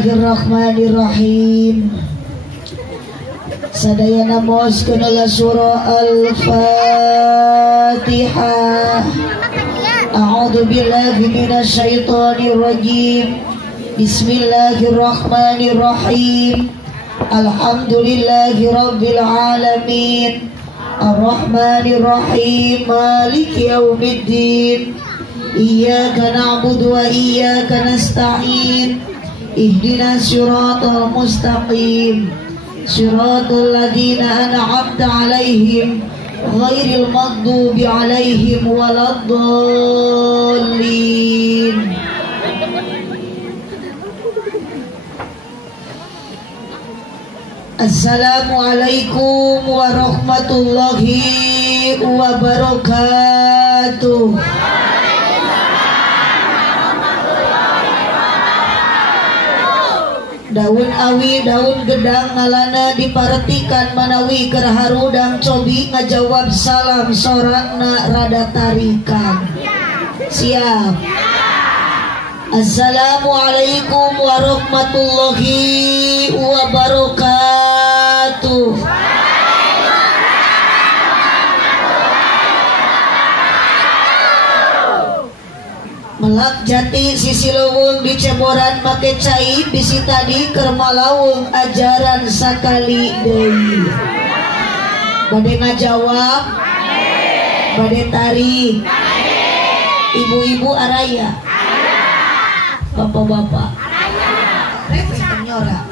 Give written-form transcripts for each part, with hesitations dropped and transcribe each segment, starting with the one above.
Bismillahirrahmanirrahim. Sadayana moskeun surah Al-Fatihah. A'udzu billahi minasy syaithanir rajim. Bismillahirrahmanirrahim. Alhamdulillahi rabbil alamin. Ar-Rahmanir-Rahim. Maliki yaumiddin. Iyyaka na'budu wa iyyaka nasta'in. Ihdinas siratal mustaqim. Siratal ladzina an'amta 'alaihim ghairil maghdubi 'alaihim waladdallin. Assalamualaikum warahmatullahi wabarakatuh. Daun awi, daun gedang ngalana diparetikan manawi keur harudang cobi ngajawab salam sorakna rada tarikan. Siap. Assalamualaikum warahmatullahi wabarakatuh. Melak jati sisi leuweung di ceboran make cai bisi tadi keur malaung ajaran sakali deui. Bade ngajawab, bade tarik. Ibu-ibu araya, bapak-bapak nyora.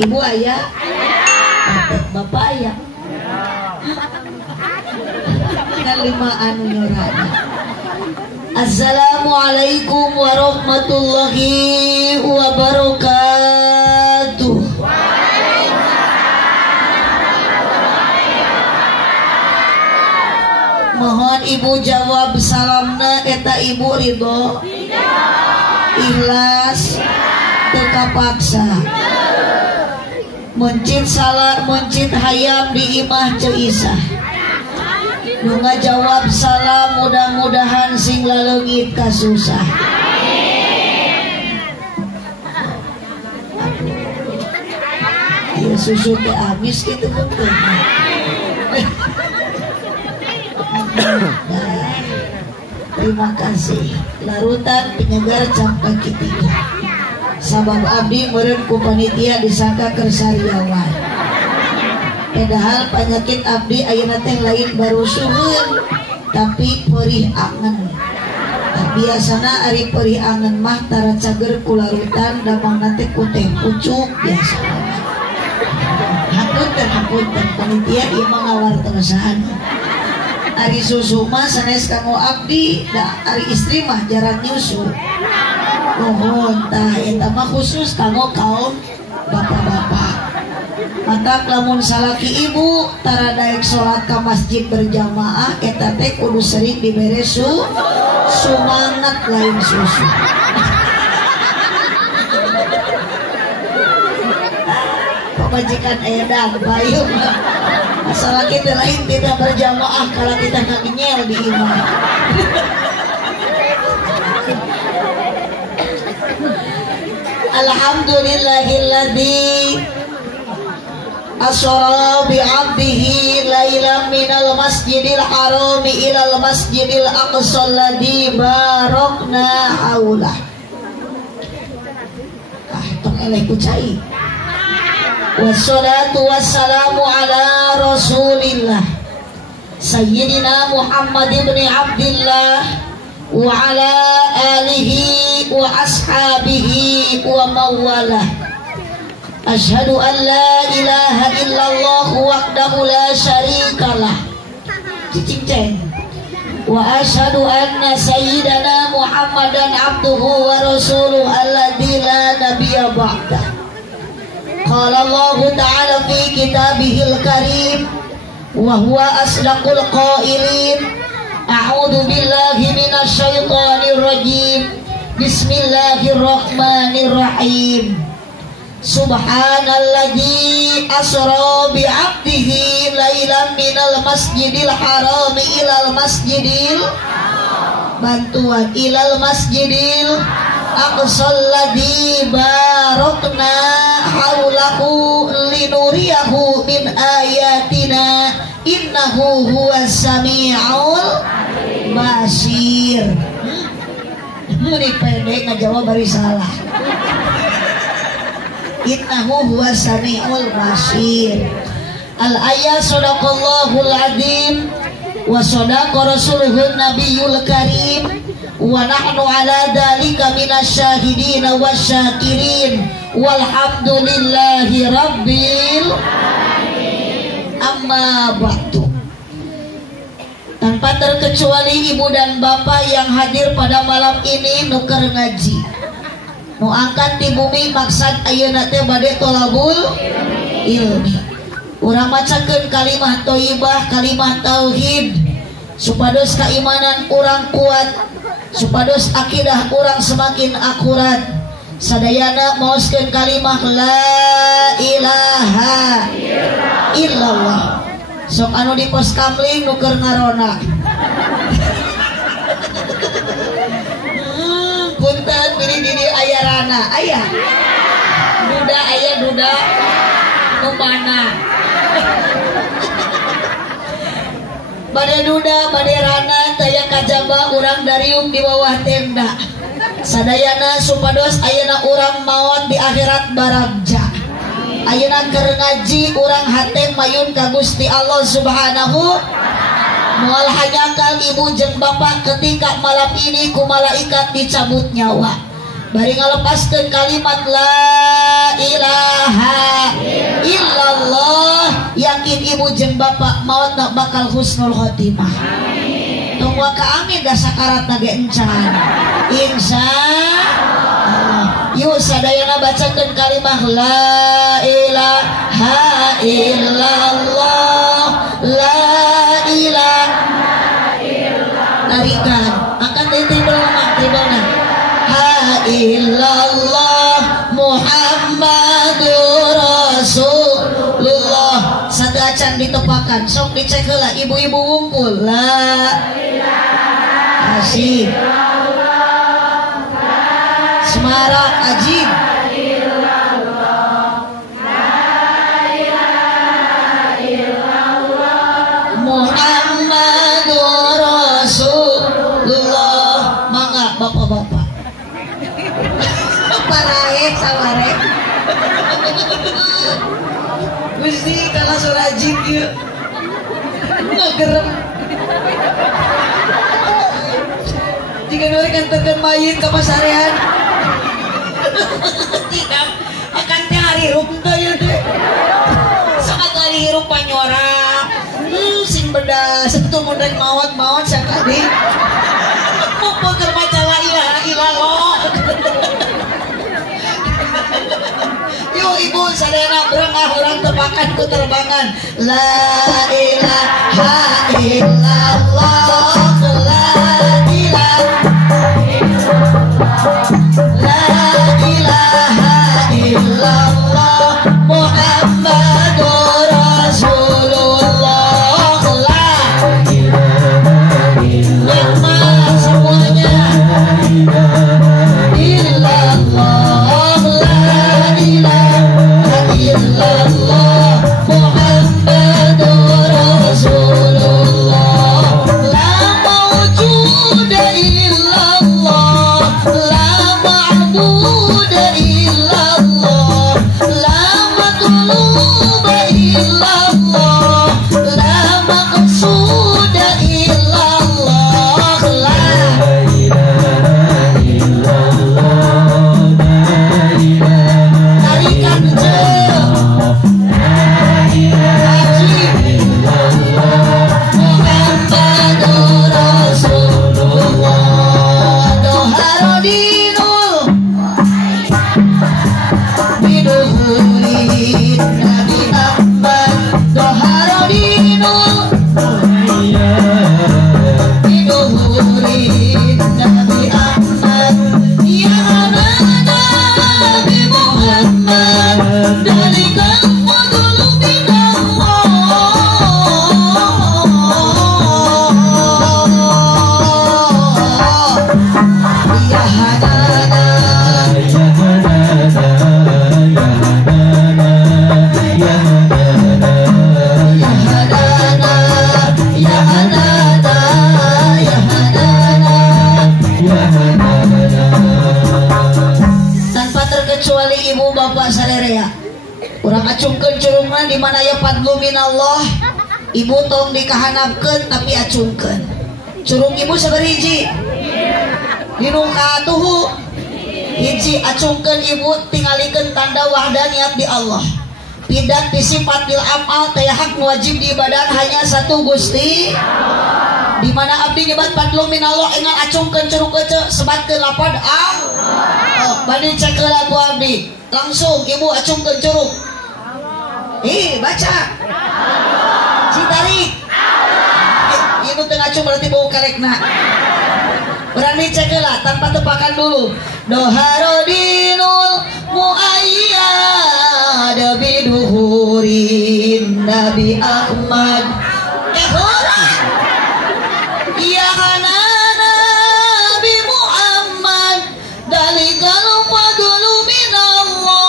Ibu aya, bapak aya. Kan lima anu nyorana. Assalamualaikum warahmatullahi wabarakatuh. Mohon ibu jawab salamna eta ibu ridho, ikhlas, teu kapaksa. Muncit salah, muncit hayam di imah ceisah. Nu ngajawab salam mudah-mudahan sing laleungit kasusah. Ya susu teh amis gitu betul. Terima kasih. Larutan penyegar cap kaki 3. Sabab abdi meureun ku panitia disangka keur sariawan. Padahal penyakit abdi ayeuna teh lain baru suheun tapi perih angen. Biasana ari perih angen mah tara cager ku larutan damangna teh ku teh pucuk biasa. Hapunten panitia ieu mah ngawartosan. Ari susu mah sanes kanggo abdi, da ari istri mah jarang nyusu. Mohon tah eta mah khusus kanggo kaum bapak-bapak. Matak lamun salaki ibu tara daek sholat ka masjid berjamaah eta teh kudu sering dibere sumangat lain susu. Pamajikan edan bayu salaki teh lain tidak berjamaah kalau kita ngaginyel di imah. Alhamdulillahilladzi asra bi 'abdihi lailan minal masjidil haram ilal masjidil aqsa alladzi barakna haulah. Tong eleh ku cai. Wassalatu wassalamu ala Rasulillah Sayyidina Muhammad ibn Abdillah wa ala alihi wa ashabihi wa mawalah. Asyhadu an la ilaha illallah wahdahu la syarikalah. Cicing wa asyhadu anna sayyidana Muhammadan abduhu wa rasuluhu alladzi la nabiyya ba'dah. Qala Allah ta'ala fi kitabihil karim wa huwa asdaqul qailin. A'udzu billahi minasy syaithanir rajim. Bismillahirrahmanirrahim. Subhanalladzi asra bi 'abdihi lailan minal masjidil haram ilal masjidil bantuan ilal masjidil aqsal ladzi barakna haulahu linuriyahu min ayatina innahu huwas samiul basir. Muni pede ngajawab bari salah. Innahu huwas samiul basir. Al ayat sadaqallahul azim wa sadaqa rasuluhun nabiyul karim wa nahnu ala dzalika minasyahidin wasyakirin walhamdulillahi rabbil alamin. Amma ba'du. Tanpa terkecuali ibu dan bapak yang hadir pada malam ini nuker ngaji nu angkat di bumi maksud ayeuna teh bade tolabul ilmi. Urang macakeun kalimah thayyibah, kalimah tauhid supados keimanan urang kuat, supados akidah urang semakin akurat. Sadayana maoskeun kalimah la ilaha illallah. Sok anu di pos kamling nuker ngarona. Punten pilih di ayarana aya. Duda aya duda nu mana. Bade duda bade rana taya kajaba urang darium di bawah tenda. Sadayana supados ayeuna urang maot di akhirat barabja. Ayeuna keur ngaji urang hate mayun ka Gusti Allah Subhanahu. Moal hanyakan ibu jeung bapak ketika malam ini ku malaikat dicabut nyawa. Bari ngalepaskeun kalimat la ilaha illallah, yakin ibu jeung bapak maot bakal husnul khotimah. Tunggu ka amin da sakaratna ge encan. Insyaallah. Yuk sadayana bacakeun kalimah la ilaha illallah, la ilaha illallah. Tarikan, angkat dari tribunnya. Ha illallah Muhammadur Rasulullah. Satu acan ditepakan, sok dicek heula ibu-ibu wungkul. La ilaha illallah. Semarak ajib. Muhammadur Rasulullah. Mangga bapak-bapak. Parae saware. Gusti kalau surajib ieu. Ngagerem. Jika norek anterkeun mayit ka pasarean. Tidak, akan teh hari hirup teh ya deh. Sangat hari hirup panyorak. Sing beda setu modal maut sakadi. Mumpung keur maca la ilaha illallah. Yuk ibu sadayana berengah orang tepakan ku terbangan. La ilaha illallah. Illallah Muhammadur Rasulullah. La ilaha illallah semuanya. Illallah la ilaha illallah Muhammadur Rasulullah. La mawjuda illallah, la ma'buda illallah, la matluba illallah, la maqsuda illallah. La ilaha illallah, la ilaha tarikan jauh. La ilaha illallah Muhammadur Rasulullah. Doharodinul biduhuri Nabi Ahmad. Doharodinul biduhuri Nabi Ahmad. Ya Nabi Muhammad dalikan wadul minallah. Ya Hanana coba sarerea urang acungkeun curugna di mana ya fadlu minallah. Ibu tong dikahanapkeun tapi acungkeun curug ibu sabariji dinu katuhu hiji acungkeun ibu tingalikeun tanda wahdaniyat di Allah. Pidat sifat bil amal teh hak wajib di ibadah hanya satu Gusti. Di mana abdi nyebat fadlu minallah ingat acungkeun curug kece sebatkeun lapad Allah. Bade cek heula ku abdi. Langsung ibu acungkeun curug. Baca. Citarik. Ibu teu ngacung berarti bau karekna. Berani cek heula tanpa tepakan dulu. Doharodinul muayyad biduhurin Nabi Ahmad. Ya hanana Nabi Muhammad dalikal fadlu minallah.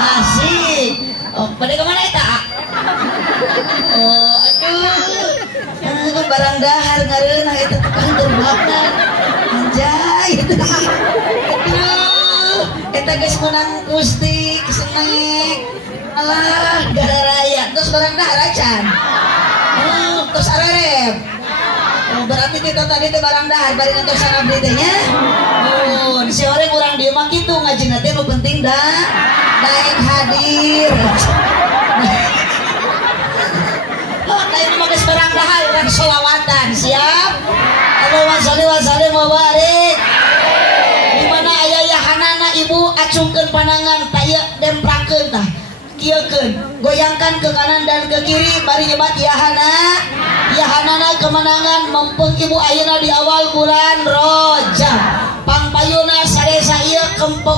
Asik. Pada kemana eta? Aduh, barang dahar ngareuna eta tukang terbakan. Anjay. Aduh, eta geus menang Gusti kesenek. Alah, gara raya terus barang dahar acan. Terus arerep. Berarti kita tadi teh barang dahar bari ngantosan abdi teh nya. Si orang urang dieu mah kitu ngajina teh nu penting daek hadir. Kayak mah geus barang dahar urang sholawatan siap. Allahumma sholli wa sallim wa barik. Di mana aya yahanana ibu acungkeun panangan taya demprakeun tah. Kieukeun, goyangkan ke kanan dan ke kiri bari nyebat yahanana kemenangan mempeng ibu ayeuna di awal bulan Rajab. Pangpayuna sadesa ieu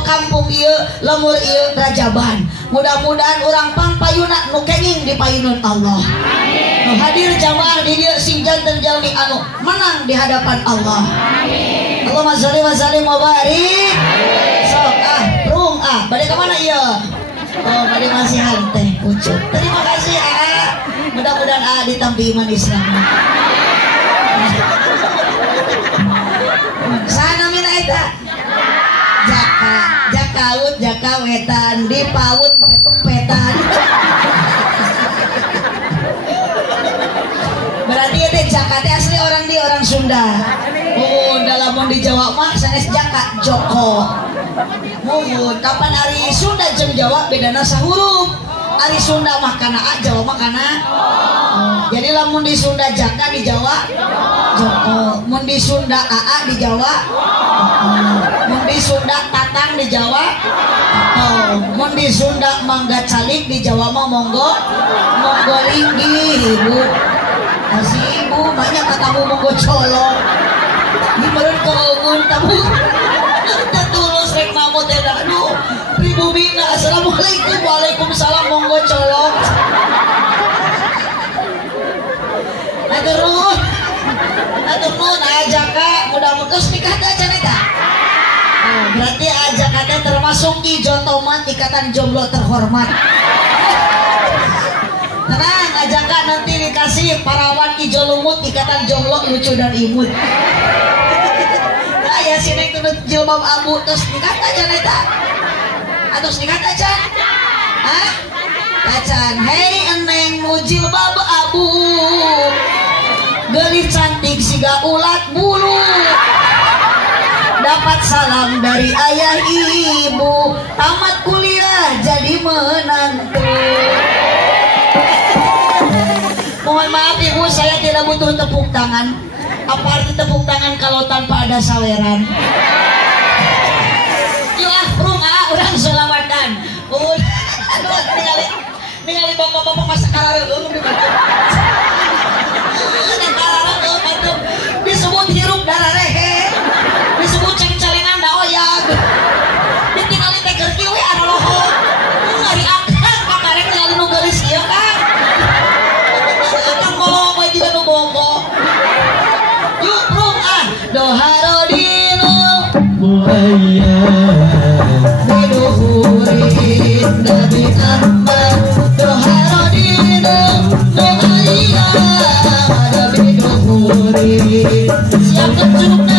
kampung ieu lemur ieu Rajaban. Mudah-mudahan urang pangpayuna nu kenging dipayuneun Allah. Nu hadir jamaah di dieu sing janten jalmi anu menang di hadapan Allah. Allahumma sholli wa sallim wa barik. Sok prung bade ka mana ieu? Bade masihan teh pucuk. Terima kasih mudah-mudahan ditampi iman Islam. Sana mina eta jakaut jakawetan dipaut petan. Berarti teh jaka teh asli orang Sunda. Dalam di Jawa mah sanes jaka Joko. Kapan ari Sunda jeung Jawa bedana sahuruf. Ari Sunda mah kana A, Jawa mah kana jadi lamun di Sunda jaka di Jawa Joko, mun di Sunda AA di Jawa mun di Sunda tatang di Jawa mun di Sunda mangga calik di Jawa mah monggo linggi ibu. Asih ibu banyak katamu monggo colong di meureun keungun tamu tulus rek namu teh aduh pribumi. Assalamualaikum, waalaikumsalam, monggo colong. Aturun ajaka mudah-mudahan nikah aja nih ta. Berarti ajaka teh termasuk ijotoman ikatan jomblo terhormat. Tenang, ajaka nanti dikasih parawan ijo lumut ikatan jomblo lucu dan imut. Ya sini tuh jilbab abu terus nikah aja nih ta. Atau nikah aja? Acan, hei eneng nu jilbab abu, gelis cantik siga ulat bulu. Dapat salam dari ayah ibu, tamat kuliah jadi menantu. Mohon maaf ibu, saya tidak butuh tepuk tangan. Apa arti tepuk tangan kalau tanpa ada saweran? Orang selawatan. Ningali bapak-bapak masa karareueung disebut hirup darah rehe, disebut ceng-celengan da oyag, ditingali teh keur kieu we anu lohong ngari akang kakarek ningali nu geulis ieu kan akang ngolong we juga nu bongko. Yuk prung doharodinul biduhurin Nabi Ahmad doharodinul muayyad biduhurin siap kecurugna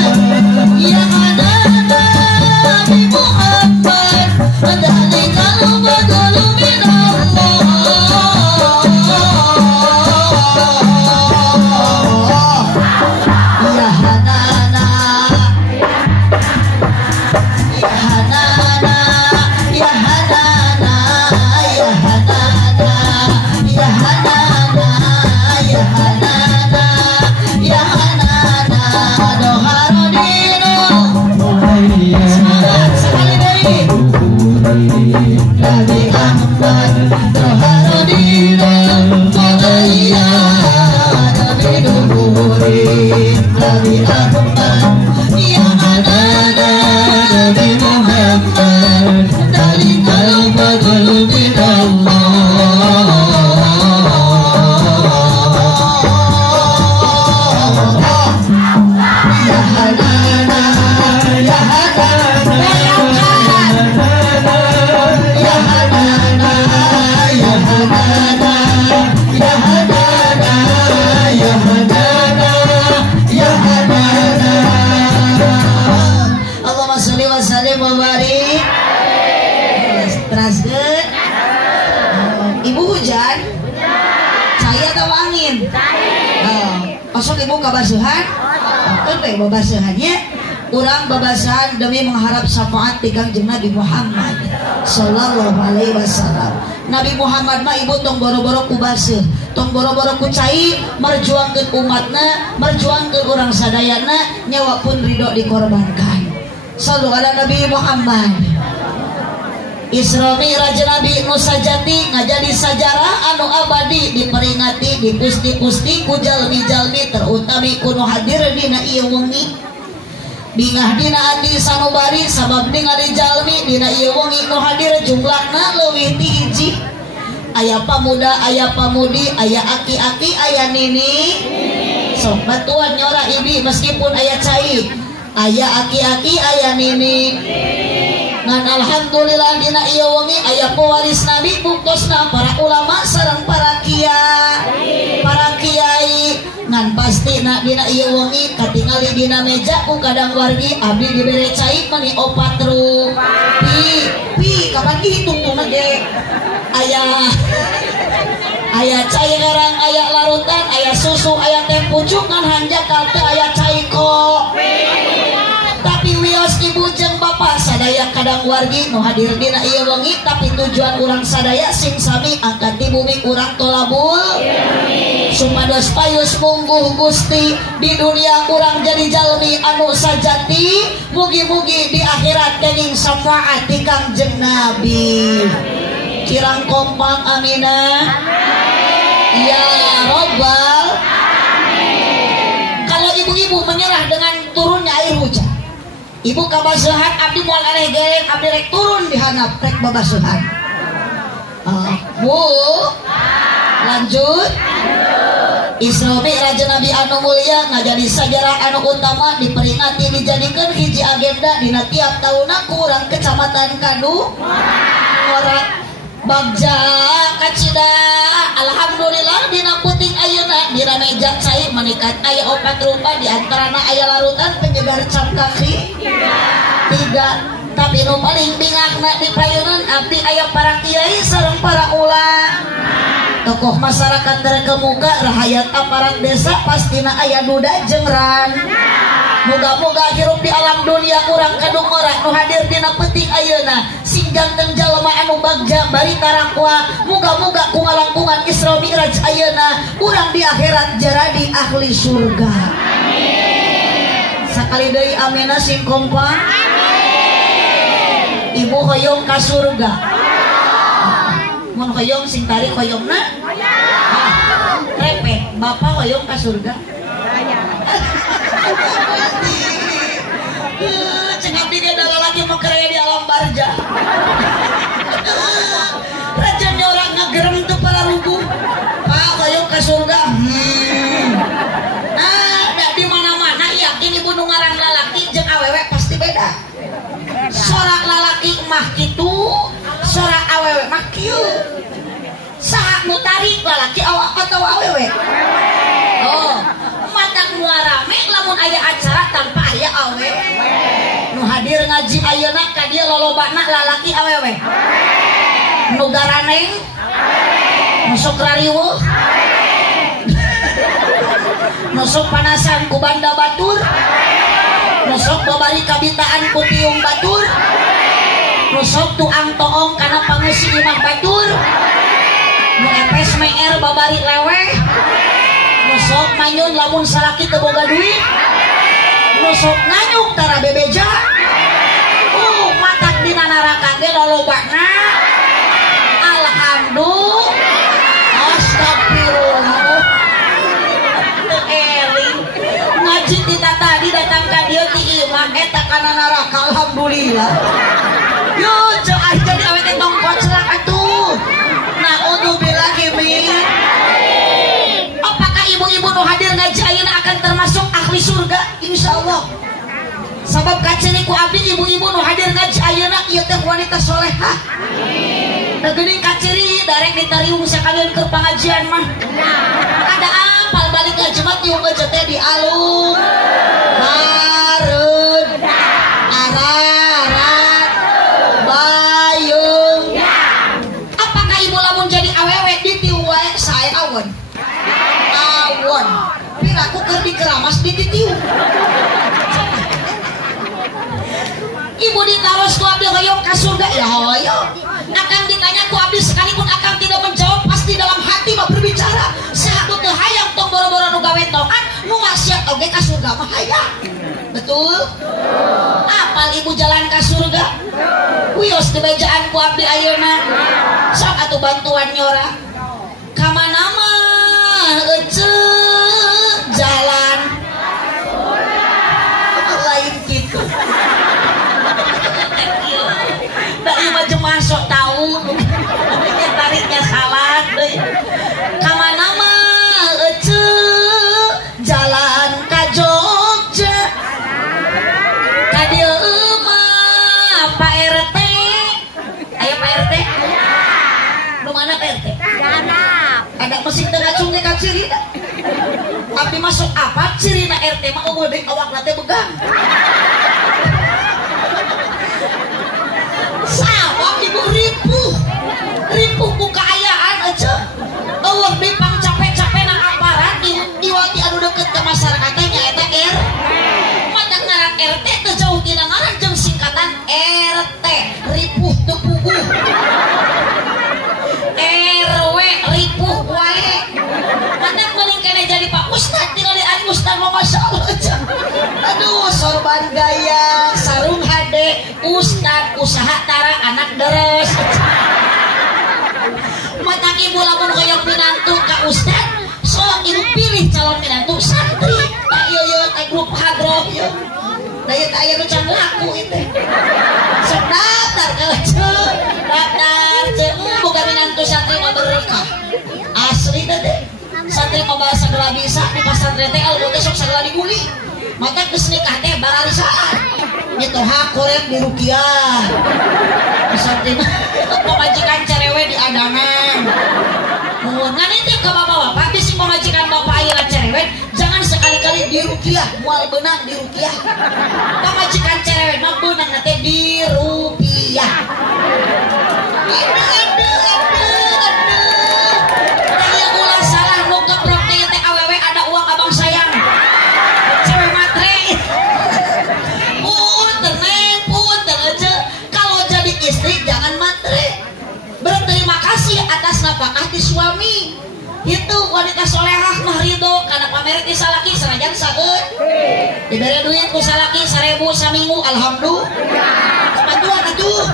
kabasuhan babasuhannya urang babasahan demi mengharap syafaat di Kangjeng Nabi Muhammad sallallahu alaihi wasallam. Nabi Muhammad mah ibu tong boro-boro ku baseuh, tong boro-boro ku cai merjuangkeun umatna, merjuangkeun urang sadayana, nyawa pun ridho dikorbankan. Sallu ala Nabi Muhammad. Isra Mi'raj Nabi nu sajati ngajadi sajarah anu abadi diperingati dipusti-pusti ku jalmi-jalmi terutami kuno hadir dina ieu wengi. Bingah dina ati sanubari sabab ningali jalmi dina ieu wengi nu hadir jumlahna leuwih ti hiji. Aya pamuda, aya pamudi, aya aki-aki, aya nini. Sok batuan nyora ibi meskipun aya cai. Aya aki-aki, aya nini. Ngan alhamdulillah dina ieu wengi aya pewaris Nabi bungkusna para ulama sareng para kiai ngan pasti na dina ieu wengi katingali dina meja ku kadang wargi abdi dibere cai mani opat ru pi kapan dihitung tuh ge aya cai garang aya larutan aya susu aya teh pucuk ngan hanjakal teh aya cai ko tapi wios ibu jeung bapak sadaya kadang wargi nu hadir dina ieu wengi tapi tujuan urang sadaya sing sami angkat di bumi urang tolabul supados payus mungguh Gusti di dunia urang jadi jalmi anu sajati mugi-mugi di akhirat kenging syafaat di Kangjeng Nabi. Kirang kompak aminah ya robbal kalau ibu-ibu menyerah dengan turunnya air hujan. Ibu kabasuhan abdi moal eleh geleng abdi rek turun di handap rek babasuhan. Bu lanjut. Isra Mi'raj Nabi anu mulia ngajadi sajarah anu utama diperingati dijadikeun hiji agenda dina tiap taunna ku urang kecamatan Kadu Ngora Bagja Kacida. Alhamdulillah dina puting ayeuna dina meja cai manikat aya opat rupa di antarana aya larutan penyegar cap kaki 3 tapi nu paling bingakna di payunan abdi aya para kiai sareng para ulama tokoh masyarakat terkemuka rahayat aparat desa pastina aya duda jengran. Moga-moga hirup di alam dunia urang Kadu Ngora nu hadir dina peuting ayeuna sing ganteng jalma anu bagja bari tarangkua moga-moga ku ngalangkungan Isra Mi'raj ayeuna urang di akhirat jadi ahli surga. Amin. Sakali deui amina sing kompak. Amin. Ibu hoyong ka surga. Mun hoyong sing tarik hoyongna. Repet, bapak hoyong ka surga. Cek abdi ge lalaki mah karaya di alam barja. Rajanya orang ngagerem teu para rubuh. Pak hoyong ka surga. Da di mana-mana yakin ibu nu ngarang lalaki jeung awewe pasti beda. Sorak lalaki mah kitu, sorak awewe mah kieu. Saha nu tarik lalaki atau awewe? Oh, matak muarame lamun aya acara tanpa aya awewe. Nu hadir ngaji ayeuna ka dieu lolobana lalaki awewe. Nu garaneng nu sok rariweuh nu sok panasan ku banda batur nu sok babari kabitaan ku tiung batur nu sok tuang toong kana pangeusi imah batur nu epes meer babari leweh nu sok manyun lamun salaki teu boga duit nu sok nganyuk tara bebeja matak dina neraka ge lolobana. Alhamdulillah. Astagfirullah. Eling ngaji kita tadi datang ka dieu ti imah eta kana neraka. Alhamdulillah. Yo ceuah jadi awet tong koclak atuh. Naudzubillahi min. Apakah ibu-ibu nu hadir ngaji ayeuna akan termasuk ahli surga? Insyaallah. Sabab kaciri ku abdi ibu-ibu nu hadir ngaji ayeuna ieu teh wanita solehah. Da geuning kaciri darek ditariung sakalian keur pangajian mah. Ada apal balik ka Jumat ieu teh di alung. Hareun. Ararat. Bayung. Apakah ibu lamun jadi awewe ditiung wae sae awon? Awon. Piraku keur dikerap ke surga ya hoyo. Akan ditanya ku abdi sekalipun akan tidak menjawab pasti dalam hati mah berbicara. Sahabat teu hayang tong boro-boro nu gawe tongan nu maksiat oge ka surga mah hayang. Betul? Apal ibu jalan ke surga? Wios dibejaan ku abdi ayeuna. Sok atuh bantuan nyora. Ka mana mah jalan lain gitu. Da ieu mah jemaah sok tahu. Tariknya salah deui. Ka mana mah jalan ka Jogja. Ka dieu mah Pak RT. Aya Pak RT? Lu mana Pak RT? Ada mesin tengah cungge ka ciri da. Abdi masuk apa cirina RT mah eueuh deui awakna teh begang. Sabab ibu ripuh ku kaayaan aja. Eueuh deui pang capek-capek nang aparat diwati anu deukeut ka masyarakat teh nyaeta madak ngaran RT teu jauh tina ngaran jeung singkatan RT ripuh teu puguh. RW ripuh wae. Madak meuling keneh jadi Pak Ustad tinggal di ari Ustad mah masyaallah aja. Aduh sorban gaya sarung hade Ustad usaha tara anak deres. Matak ibu lamun hoyong pinantu ka Ustad sok ibu pilih calon pinantu santri. Tak ieu grup hadroh ieu. Da ieu teh aya nu can laku ieu teh. Sok daftar ka daftar boga pinantu santri mah berkah. Asli teh. Santri mah bahasa segala bisa di pasantren teh ilmu teh sok sagala diguli. Maka geus nikah teh bararisaan. Itu hak korek di rukiah. Santri mah pamajikan cerewe di adangan. Mun ngan teh ka bapak-bapak bisi pamajikan bapak ayeuna cerewe jangan sekali-kali di rukiah, moal beunang di rukiah. Pamajikan cerewe mah beunang teh di rupiah. Atas nafkah ti suami itu wanita solehah mah ridho karena pamer ti salaki sanajan saeut dibere duit ku salaki 1000 saminggu alhamdulillah kepantuan atuh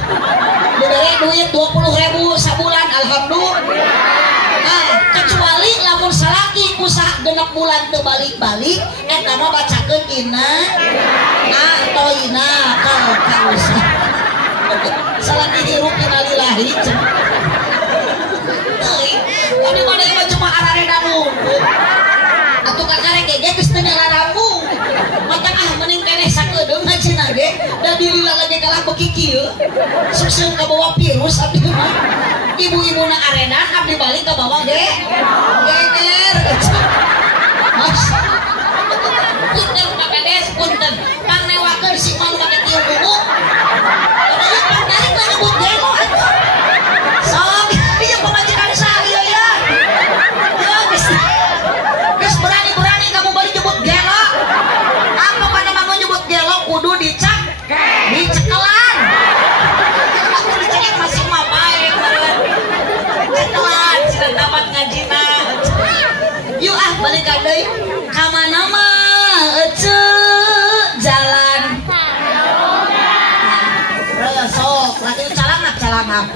dibere duit 20.000 sabulan alhamdulillah. Nah, kecuali lamun salaki ku sak genep bulan teu balik-balik eta mah bacakeun inna atoina kal kausa salaki hirup innalillahi. Ini mana yang cuma arare dangu atau kakare gege geus teu nyararamu matak mending keneh sakedeung ngajina ge da dilila lagi kalah beki kieu sukseun ka bawa virus abdi mah ibu-ibuna aredan abdi balik ka bawah ge geger mas punten Pak Kades punten pang newakeun si mang make tieu buku ieu pang tarik lah nyebut gelo atuh sok ieu pamajikan saya ya. Geus berani-berani kamu bari nyebut gelo. Apa kana mah nyebut gelo kudu dicak, dicekelan. Aku dicek masih mapae meureun. Cekelan cenah dapat ngajina. Yuk balik ka deui. Ka mana mah jalan. Sok, lagi calangap.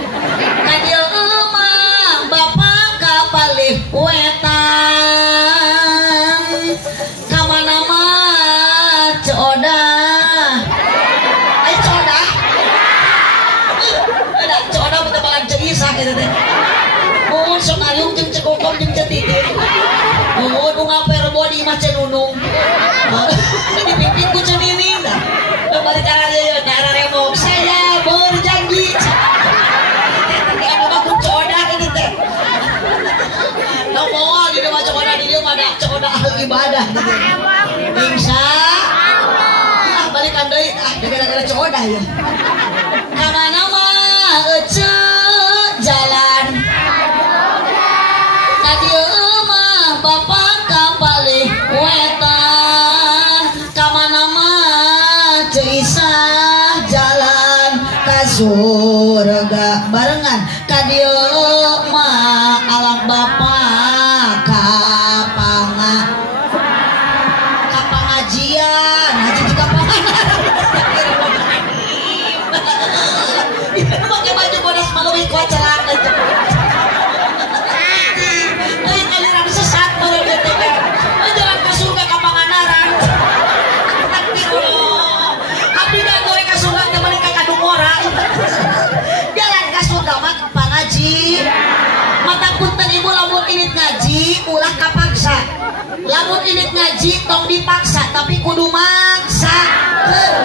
Ka dieu mah bapak kapalih wetan. Ka mana mah coodah. Ai coodah. Ada coodah betul balan ceisah kitu teh. Mun sok ayung jeung cekokom jeung cetitir. Mun bunga perbodi mah cenunung. Dipimpin ku cenini dah. Balik ka daerah remok saya berjanji. Moal di rumah cokoda di dia ada cokoda ahli ibadah gitu. Insya Allah balikan deui gara-gara cokoda ya. Ka mana mah jalan. Ka dieu mah bapak kapalih wetan. Ka mana mah ceisah jalan ka surga barengan kadieu mah alam bapa kapangajian haji di kapanganan pakai baju bodas malu kuat celana lain aliran sesat baru DTP jalan ke surga kapanganan abdi dah goreng ke surga teman ka kadung orang jalan ke surga mah pangaji mata punten ibu lamun init ngaji ulah kapaksa lamun init ngaji tong dipaksa tapi kudu maksa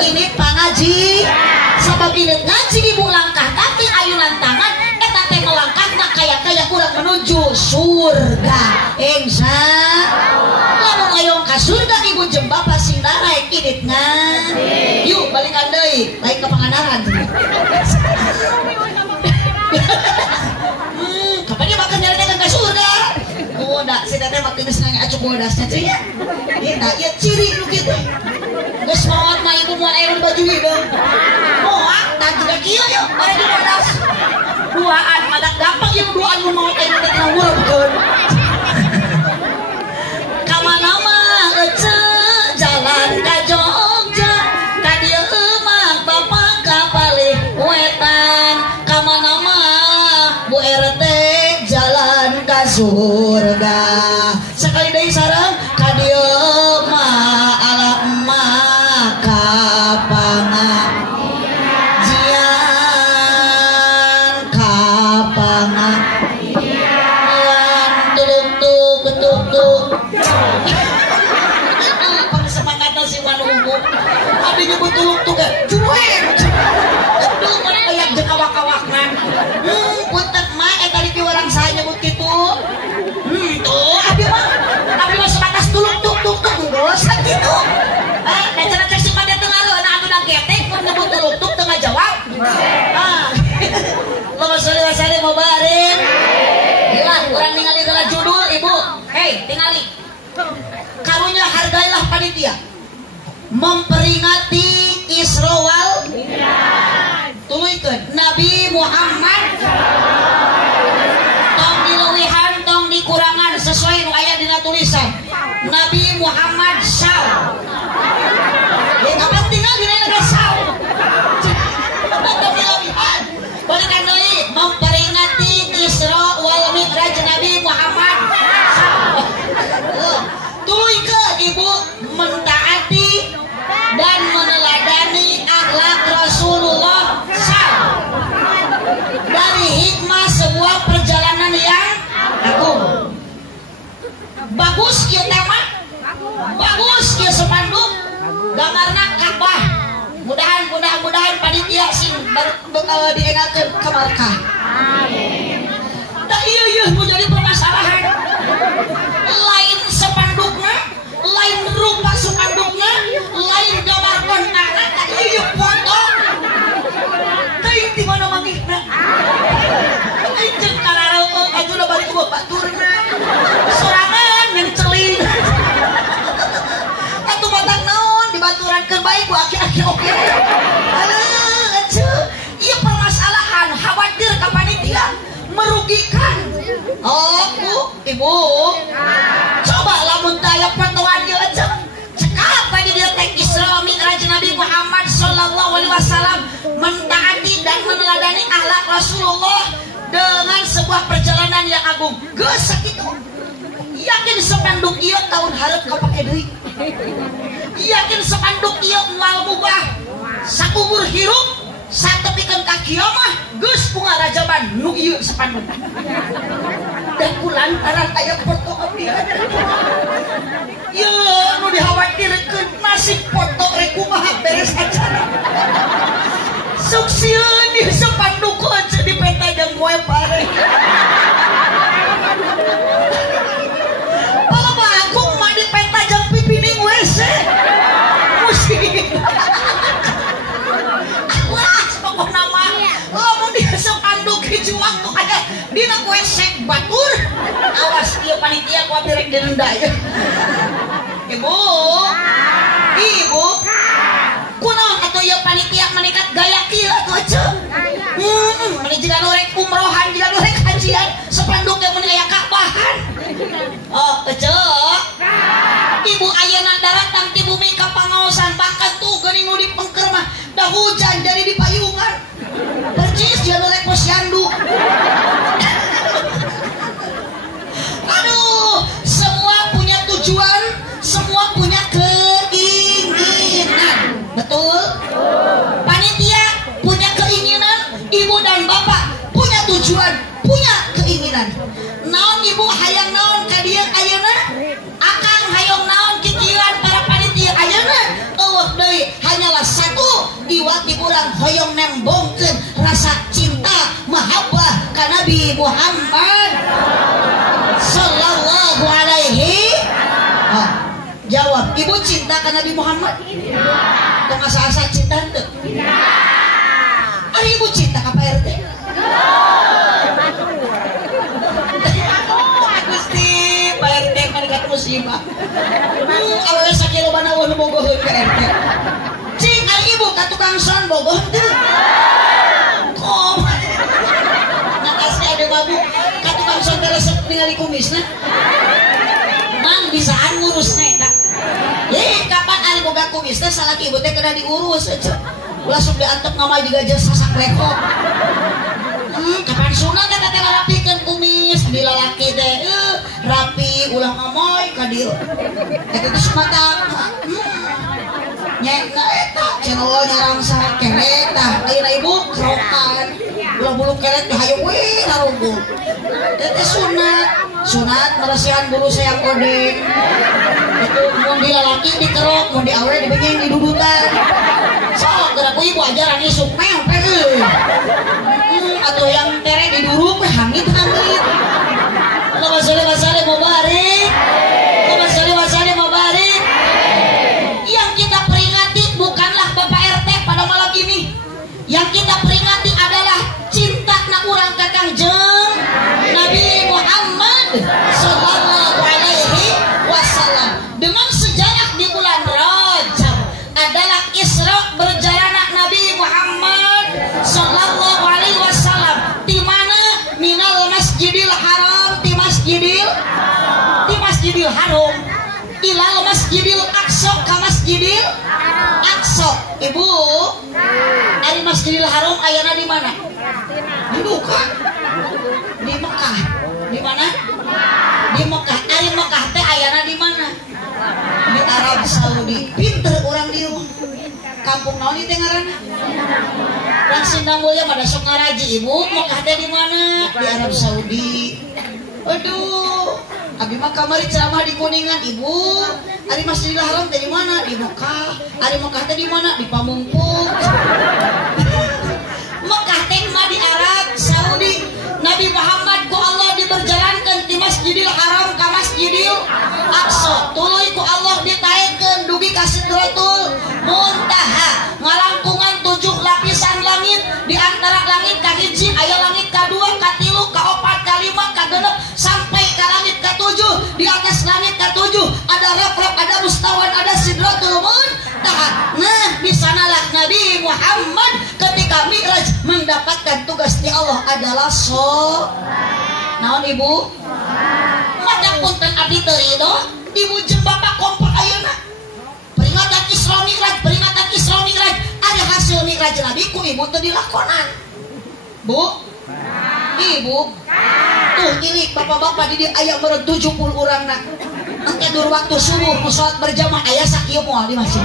init pangaji sebab init ngaji ibu langkah kaki ayunan tangan eta teh melangkah na kaya urang menuju surga insya lamun ayong ka surga ibu jeung bapa sing daek init ngaji yuk balikan deui lain ka panganaran kapan dia bakal nyari ke surga udah si teteh mah geus ngacuk bodasnya teh ya eta ieu ciri nu kitu geus maot mah ibu moal ayeuna baju hideung moal tah juga kieu yo bare di bodas duaan madak gampang ieu duaan mun maot ayeuna teh ngawurkeun ka mana mah eceu jalan ka Jogja ka dieu mah bapa kapalih wetan ka mana mah Bu RT jalan ka surga sekali deui sareng ka dieu mah alam mah kapangajian tuluk-tuluk pangsemangatan si Wanu Ungu abdi nyebut tuluk-tuluk cuek aduh mana kayak jeung awak-awakna punten mah eta di orang saya nyebut kitu tuh abdi mah sebatas tuluk-tuluk geus kitu da cenah cek si mah teu ngareuna atuh da getek mun nyebut tuluk-tuluk teu ngajawab Allahumma sholli wa sallim wa barik gila urang ningali geula judul ibu hei tingali karunya hargailah panitia memperingati Isra wal tuluykeun Nabi Muhammad tong dileuwihan tong dikurangan sesuai nu aya dina tulisan Nabi Muhammad SAW ya kapan tinggal dina negara SAW tong dileuwihan balikan deui memperingati Isra wal Mi'raj Nabi Muhammad SAW tuluykeun ibu mentaati dan meneladani akhlak Rasulullah SAW dari hikmah sebuah perjalanan yang agung. Bagus kieu tema, bagus kieu spanduk, gambarna Ka'bah. Mudahan panitia sing diengakeun ka markah. Da ieu menjadi permasalahan. Lain spandukna, lain rupa spandukna, lain gambar kontana, da ieu foto. Teuing di mana mangihna. Jeung karareukeun ajuna bari ku baturna. Sorangan yang celin. Atuh matang naon dibaturankeun bae ku aki-aki oke. Ieu permasalahan khawatir ka panitia merugikan. Oh, Bu, Ibu. Coba lamun daya pantauan ieu aja. Cekap tadi dia teh Isra Mi'raj Nabi Muhammad sallallahu alaihi wasallam mentaati dan meneladani akhlak Rasulullah dengan sebuah perjalanan yang agung. Geus sakitu. Yakin spanduk ieu tahun hareup kapake deui. Yakin spanduk ieu moal mubah saumur hirup satepikeun ka kiamah geus bunga rajaban nu ieu spanduk. Dan kulantaran aya foto abdi. Ieu nu dikhawatirkeun nasib foto rek kumaha beres acara. Suksieun di spanduk aja di peta jeung moe pare. Pala aku mah di peta jeung pipining WC. Musik. Awas pokokna mah lamun di spanduk hiji waktu ada dina WC batur. Awas ieu panitia ku abdi rek direnda ya. Ibu. Kunaon atuh ieu panitia menikah gaya kieu tuh ce. Meni jika lurek umrohan, jika lurek hajian, sepanduk yang meni aya kabahan. Oh, ce. Ibu ayeuna daratang ti bumi ka pangaosan bahkan tuh geuning nu dipengker mah da hujan dari di payungan. Percis jika lurek posyandu. Aduh, semua punya tujuan, semua punya keinginan. Betul? Panitia punya keinginan, ibu dan bapak punya tujuan, punya keinginan. Naon ibu hayang naon ka dieu ayeuna? Akang hayang naon kikiran para panitia ayeuna? Eueuh deui, hanyalah satu, iwati urang hoyong nembongkeun rasa cinta mahabbah ka Nabi Muhammad sallallahu alaihi. Oh, jawab, ibu cinta ke Nabi Muhammad? Tong asa-asa cinta teu? Ari ibu cinta ka Pak RT? Gusti, Pak RT mah dekat musibah. Awewe sakieu lobana nu bogoheun ka RT. Cing ari ibu ka tukang son bogoh teu? Kom. Makasih ada babu ka tukang son teh resep ningali kumisna. Mang bisaan ngurus neta. Kapan ari boga kumis teh salaki ibu teh kena diurus aja. Ulah sok diantep ngamai juga jeung sasak rekok. Kapan sunat eta teh ngarapikeun kumis di lalaki teh rapi ulah ngamai ka dieu. Eta teh sumatang. Nyekna eta cenah nyarang saha keret tah ayeuna ibu kerokan. Ulah bulu keret teh hayu we narunggu. Eta sunat meresihan bulu sayang kodeng. Itu mun di lalaki dikerok, mun di awe dibengeng di dudutan. Sok gerak ibu ajaran isuk mempel euy. Atuh yang tere diduruk we hangit-hangit. Allahumma sholli wa sallim wa barik. Allahumma sholli wa sallim wa barik. Yang kita peringati bukanlah Bapak RT pada malam ini. Yang kita peringati adalah cinta na urang ka Kangjeng Nabi Muhammad sallallahu alaihi wasallam. Dengan sejarah di bulan Rajab adalah Isra berjalannya Nabi Muhammad sallallahu alaihi wasallam di mana minal Masjidil Haram di Masjidil Haram ilal Masjidil Aqsa ka Masjidil Aqsa. Ibu, ari Masjidil Haram ayana di mana? Di Mekah. Di Mekah. Di mana? Di Mekah. Ari Mekah teh ayana di mana? Di Arab Saudi. Pinter orang dieu. Kampung naon ieu teh ngaranna? Lang Sindang Mulya pada sok ngaraji ibu. Mekah teh di mana? Di Arab Saudi. Aduh, abi mah kamari ceramah di Kuningan ibu. Ari Masjidil Haram teh di mana? Di Mekah. Ari Mekah teh di mana? Di Pamungpung. Mekah teh mah di Arab Saudi. Nabi Muhammad ku Allah diberjalankeun di Masjidil Haram ka Masjidil Aqsa. Tuluy ku Allah ditaengkeun dugi ka Sidratul Muntaha. Ngalangkungan 7 lapisan langit, di antara langit ka hiji aya langit ka-2, ka-3, ka-4, ka-5, ka-6 sampai ka langit ka-7. Di atas langit ka-7 ada raf-raf, ada mustawan, ada Sidratul Muntaha. Nah, di sanalah Nabi Muhammad ketika Mi'raj mendapatkan tugas di Allah adalah naon ibu? Mada punten abdi teu ridho, ibu jeung bapak kompak ayeuna. Peringatan Isra Mi'raj, peringatan Isra Mi'raj, ada hasil Mi'raj Nabi ku ibu teu dilakonan. Bu? Ibu? Tuh ini bapak-bapak di aya meureun 70 urangna. Engke dur waktu subuh mu salat berjamaah aya sakieu moal di masjid.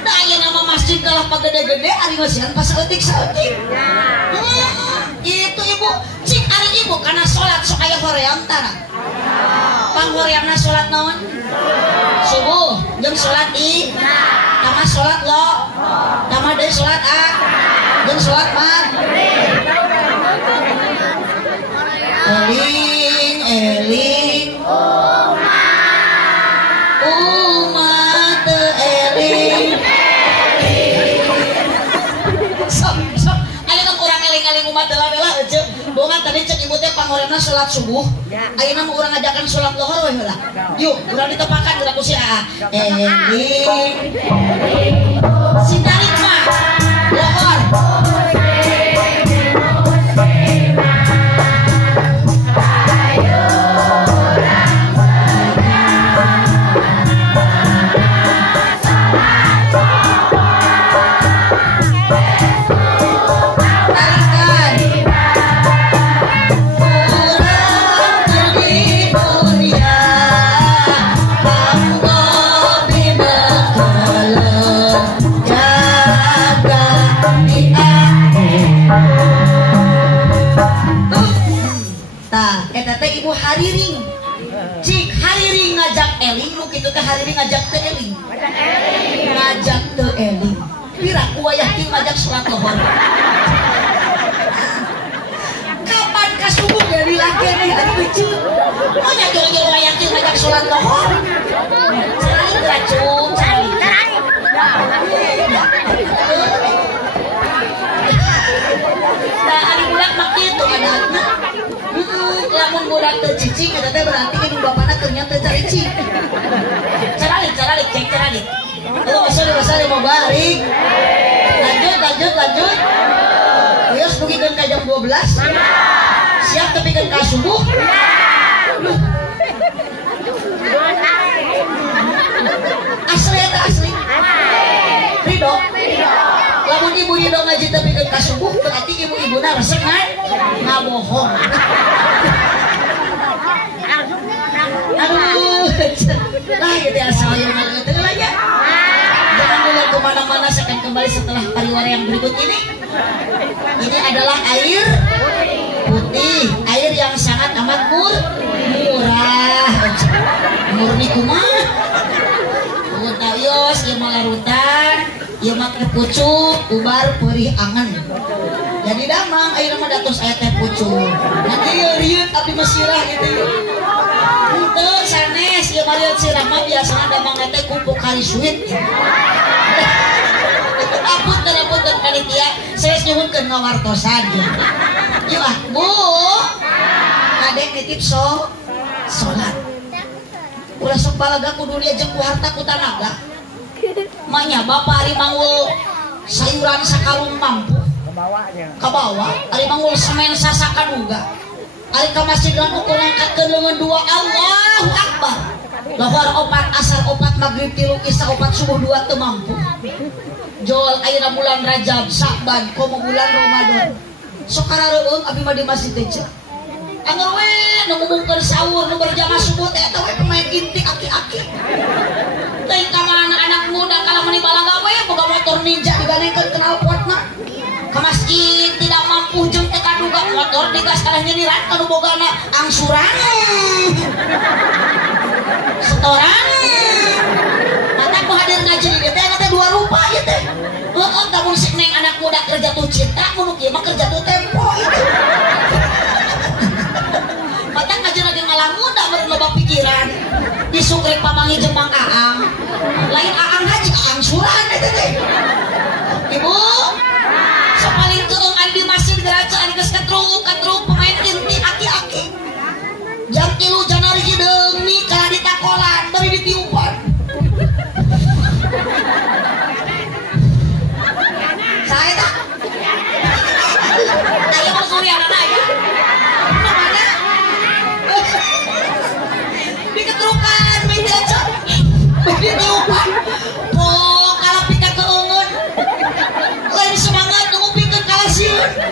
Da aya nama masjid kalah pagede-gede ari masjidan pas saeutik-saeutik. Itu ibu, cik ari ibu kana salat sok aya hoream tara. Panghoreamna salat naon? Subuh jeung salat tama salat lo. Tama deui salat jeung salat maghrib. Eling umat eling sok ayeuna urang eling-eling umat bela-bela ece bongan tadi cek ibu teh pangorena sholat subuh ayeuna mah urang ngajakan sholat lohor we heula yuk urang ditepakan urang ku si Aa eling sintarik mah lohor Ibu hariring cik hariring ngajak eling lu kitu teh hariring ngajak teh eling ngajak teh eling pira ku yakin ngajak sholat lohor kapan ka subuh dari laki nih anu lucu oh nya jol-jol yakin ngajak sholat lohor cari racun cari nah ari budak mak kitu adatna lamun budak teu cicing eta teh berarti ibu bapana teu nya teu cicing. Caralik cek caralik. Halo basari mau balik. Lanjut. Geus dugikeun ka jam 12. Siap tepikeun ka subuh. Asli eta asli. Ridho. Lamun ibu ridho ngaji tepikeun ka subuh berarti ibu-ibuna resep ngabohong. Aduh, lah gitu ya saya ngerti lagi. Jangan dulu kemana-mana, saya akan kembali setelah pariwara yang berikut ini. Ini adalah air putih, air yang sangat amat murah, murni kumaha. Utayos, ieu mah larutan, ieu mah teh pucuk, ubar perih angan. Jadi damang ayeuna mah datos aya teh pucuk. Nanti rieu abdi mesirah gitu. Henteu sanes ieu mah sirah mah biasana damang teh kumpul kari suit. Apunten panitia, saya nyuhunkeun ngawartosan. Yuk ah, Bu. Kadek nitip salat. Ulah sok balaga kudu dia jeung ku harta ku tanaga. Manya bapak ari mangul sayuran sakalung mampu. Kabawa ari mangul semen sasakan uga. Ari ka masjid lan ukur ngangkatkeun leungeun dua Allahu Akbar. Lohor opat asar opat maghrib tilu isya opat subuh dua teu mampu. Jol ayeuna bulan Rajab Sa'ban komo bulan Ramadan. Sok karareueung abi mah di masjid teh. Angger we nu ngumumkeun sahur nu berjamaah subuh teh eta we pemain inti aki-aki. Teuing ka mana anak muda kalamun di balaga we boga motor ninja digandengkeun knalpotna. Ka masjid tidak mampu jeung teu kaduga motor digas kalah nyeniran kanu bogana angsuran. Setoran. Mata ku hadir ngaji di teh teh dua rupa ieu teh. Heueuh tamun si neng anak muda kerja tuh cinta mun kieu mah kerja tuh tempo itu. Mata ngaji lagi ngalamun da meureun loba pikiran. Disukrek pamangi jeung Mang Aang. Lain Aang haji Aang suran eta teh. Ibu sapaling teuing aya di masjid geracaan geus katruk pemain inti aki-aki. Jam 3 Januari deumi kana ditakolan bari ditiupan. Saya tak. Ayo mau surya anak ya. Mana? Diketrukan minta aja. Ditiupan. Oh, kalau pika keungun. Lain semangat nunggu pika kalasiun.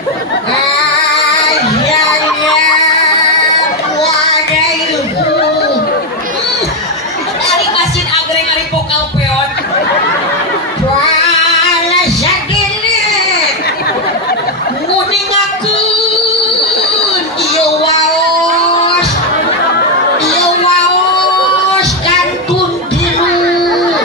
Ari masjid agreng ari pokal peon. Wala sagene. Nguningakeun ieu waos kantun biru.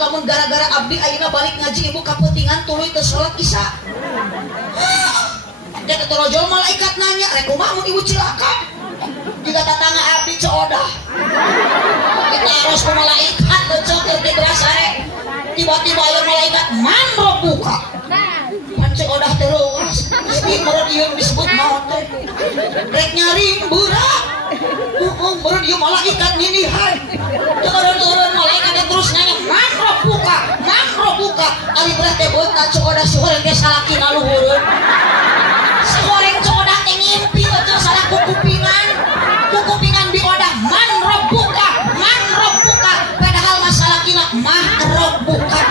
lamun gara-gara abdi ayeuna balik ngaji ibu kapentingan tuluy teu salat isya. Dia ketorojol malaikat nanya, "Rek kumaha mun ibu cilaka?" Jika tatangga abdi coodah. Kita harus ke malaikat cocok kerti berasa rek. Tiba-tiba aya malaikat man buka. Pancek odah terus. Mesti meureun ieu disebut maut teh. Rek nyaring beurang. Meureun ieu malaikat ninihan. Turun malaikat terus nanya, "Man buka, man buka." Ari berat teh beunta coodah suheureun teh salaki ngaluhureun. Sagoreng coodah teh ngimpi aja salah kukupingan. Kukupingan di odah man buka, padahal masalah kina mah buka.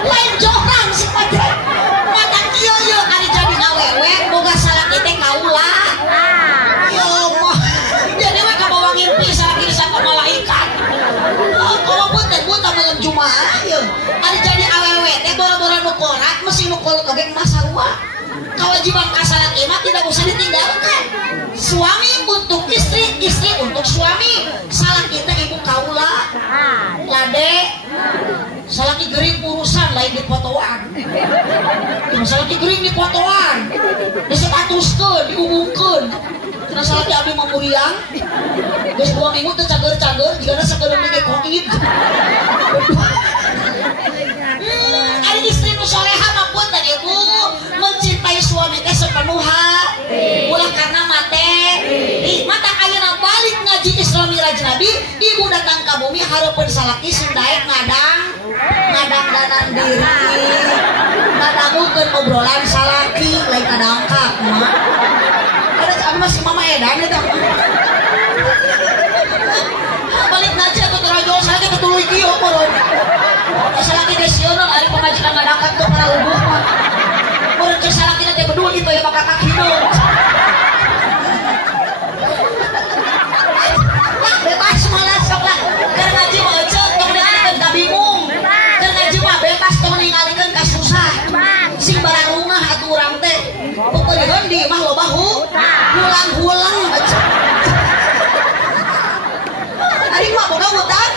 Lain jorang si pacar mata kieu yeuh ari jadi awewe boga salaki teh kaula. Yo mah jadi we kabawa ngimpi salaki disangka malaikat. Kalaupun teh buta malam Jumaah yeuh ari jadi awewe teh boro-boro nu korat mesti nu kolot oge mah sarua. Kewajiban kasalaki mah tidak usah ditinggalkan. Suami untuk istri, istri untuk suami. Salah kita ibu kaula, lade, salaki gering urusan lain dipotoan. Salaki gering dipotoan, disetatuskeun, diumumkeun. Karena salaki abdi mamuriang, geus 2 minggu teu cager-cager, jigana sakedeung ge covid. Ari istri nu soleha maupun teh ibu mencintai suami teh sepenuh hati. Ulah karena mate. Mata ayeuna balik ngaji Islami Rajin Nabi, ibu datang ka bumi hareupeun salaki sundaek ngadang-danan diri. Ngadangukeun obrolan salaki lain kadangkak mah. Ada masih mama edan eta. Balik ngaji atuh terajol salaki tetuluy kieu poron. Salaki geus sieun ari pengajian ngadangkat teu para ubuh mah. Mun keur salaki teh bedul kitu ya bakakak hideung. Bebas malah sok lah. Keur ngaji mah eceuk tong ningalikeun ka bingung. Keur ngaji mah bebas tong ningalikeun ka susah. Sing barang rumah atuh urang teh. Peupeureuheun di mah loba hulang-hulang eceuk. Ari mah boga hutang.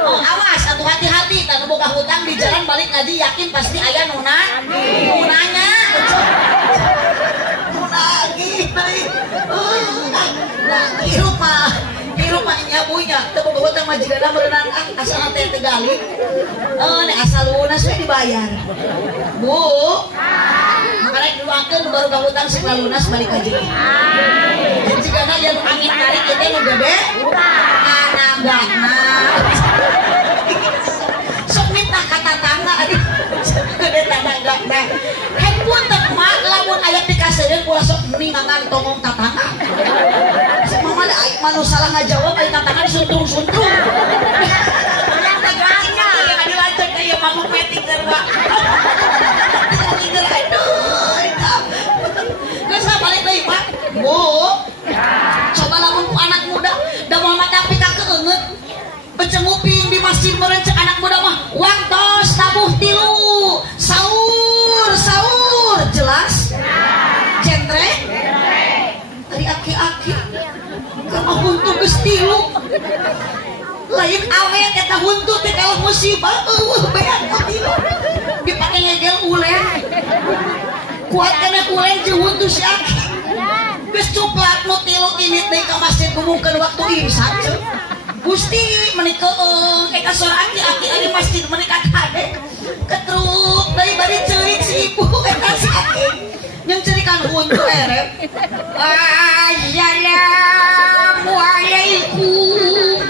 Oh, awas atuh hati-hati tanu boga hutang di jalan balik ngaji yakin pasti aya nunanya. Nunagi. Nah, hirup mah nyabunya teu boga hutang mah jigana meureunang asal teh teu gali. Nek asal lunas we dibayar. Bu. Makanya diluangkeun baru ka hutang sing lunas balik ka jeung. Jigana aya nu angin tarik teh nu gede. Anagana. Sok minta ka tatangga aduh. Gede tatangga teh. Handphone teh mah lamun aya pikaseureun ulah sok ningangan tongong tatangga. Mama da aing mah nu salah ngajawab aya tatangga suntrung-suntrung. Teganya aya dilanceuk aya mamuk meeting keur Pak. Geus balik deui Pak. Bu. Coba lamun ku anak muda da moal mata pika keungeut. Pecenguping di masjid merencek anak muda mah waktos tabuh tilu sahur jelas jentre dari aki-aki karena huntu geus tilu lain awet eta huntu teh kalau musibah beak mah tilu dipake ngegel ulen kuat kana ulen jeung huntu si aki geus cuplat nu tilu timit deui ka masjid ngumumkeun waktu imsak. Gusti menikeung eka sora aki-aki ari masjid menika kade ketruk dari bari ceurik si ibu eta sakit yang cerikan huntu erep. Assalamualaikum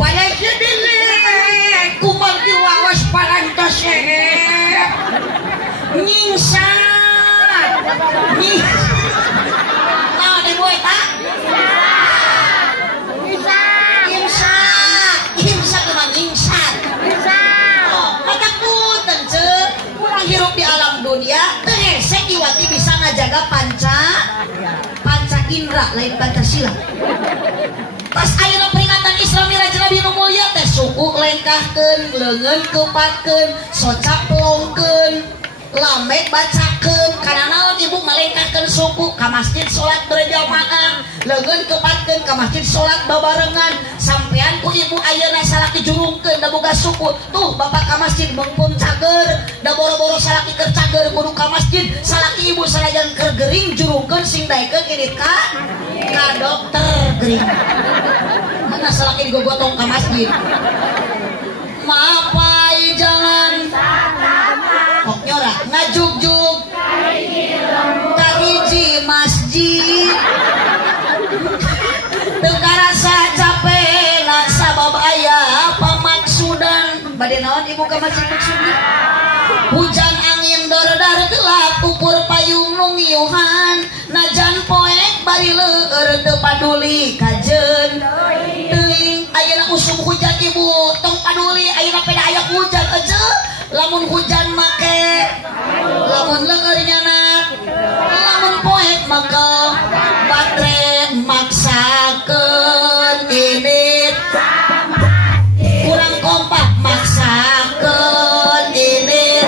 Assalamualaikum wawas parantos nyingsa nah di bu eta hirup di alam dunia teresek iwati bisa ngajaga panca indra lain Pancasila. Pas ayeuna peringatan Islami Rajin Nabi nu mulya teh suku lengkahkeun leungeun keupatkeun socak pelongkeun lamek bacakeun kana naon ibu malengkakeun suku ka masjid salat berjamaah leungeun kepatkeun ka masjid salat babarengan sampean ku ibu ayeuna salaki jurungkeun da boga suku tuh bapak ka masjid mengpun cager da boro-boro salaki keur cager kudu ka masjid salaki ibu sanajan keur gering jurungkeun sing daekeun ini ka dokter gering mana salaki digogotong ka masjid maapai jangan kok nyorak ngajuk-juk kahiji masjid teu karasa capek na sabab aya pamaksudan bade naon ibu ka masjid maksudna hujan angin dor-dor gelap pupur payung nu ngiuhan najan poek bari leueur teu paduli kajeun teuing ayeuna usum hujan ibu tong paduli ayeuna peda aya hujan aja lamun hujan make lamun leueur nyana lamun poek maka batre maksakeun ini kurang kompak maksakeun ini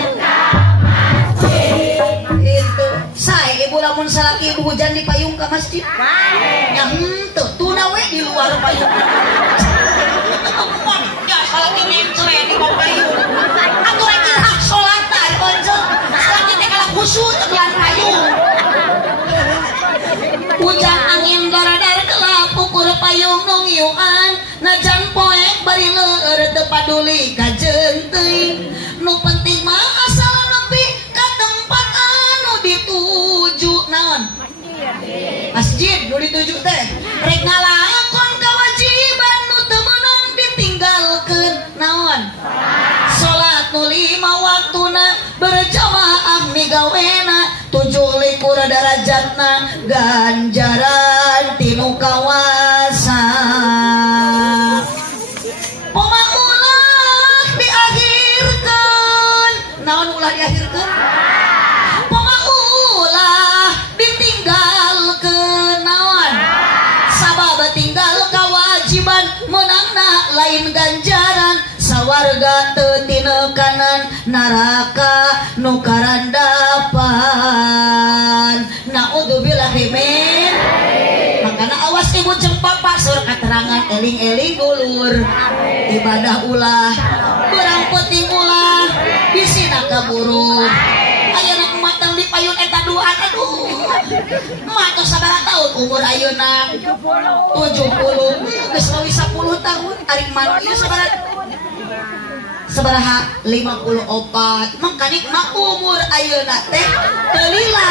itu sae ibu lamun salaki ibu hujan di payung ke masjid ya henteu tuna we di luar payung ya salaki ngencre di bawah payung atuh rek hak salatan konco salaki teh kalah khusyuk tegelan payung hujan angin dara-dara gelap ukur payung nu ngiuan najan poek bari leueur teu paduli kajeun teuing nu penting mah asal nepi ka tempat anu dituju naon masjid nu dituju teh rek ngalakon kewajiban nu teu meunang ditinggalkeun naon salat nu 5 waktuna berjamaah migawena 7 derajatna ganjaran tinu kawasa poma ulah diakhirkeun naon ulah diakhirkeun poma ulah ditinggalkeun naon sabab tinggal kewajiban menangna lain ganjaran sawarga teu tinekanan naraka nu karandapan naudzubillahi min makana awas ibu jeung bapak sur katerangan eling-eling dulur ibadah ulah kurang penting ulah bisina kaburu ayeuna emak tang dipayun eta duaan aduh emak tos sabaraha taun umur ayeuna 70 geus leuwih 10 tahun ari mandi sabaraha 54 mangkanik mah umur ayeuna teh teu lila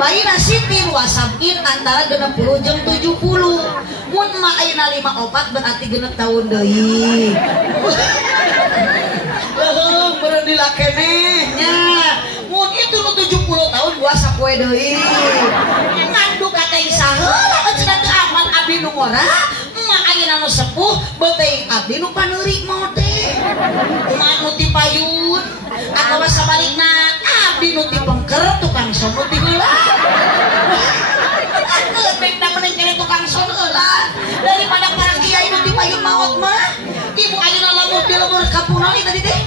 baina sitin wasabin antara 60 jeung 70 mun mah ayeuna 54 berarti 6 tahun deui leuh beureun dilakeneh nya mun itu nu 70 tahun gua sapoe deui ngandung kata saheula cenah teu aman abdi nu ngora emak ayeuna nu sepuh beuteing abdi nu paneuri maot teh emak nu ti payun atawa sabalikna abdi nu ti pengker tukang son nu ti heula keupek da meuneun keneh tukang son heula daripada para kiai nu ti payun maot mah ibu ayeuna lamun di leueur kampung ni tadi teh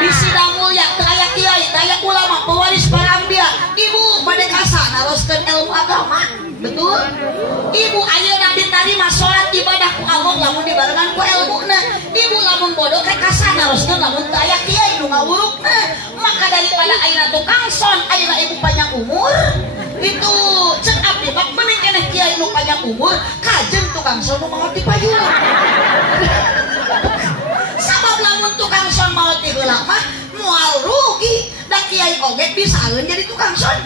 bisi da mulya teu aya kiai teu aya ulama pewaris para ambia ibu bade kasanaroskeun ilmu agama betul ibu ayeuna ditarima salat ibadah ku Allah lamun dibarengan ku ilmuna ibu lamun bodoh rek kasanaroskeun lamun teu aya kiai nu ngawurukna maka daripada ayeuna tukang son ayeuna ibu panjang umur itu ceuk abdi mah mending keneh kiai nu panjang umur kajeun tukang son nu maot dipayun sabab lamun tukang son maot di heula mah moal rugi da kiai oge bisaeun jadi tukang son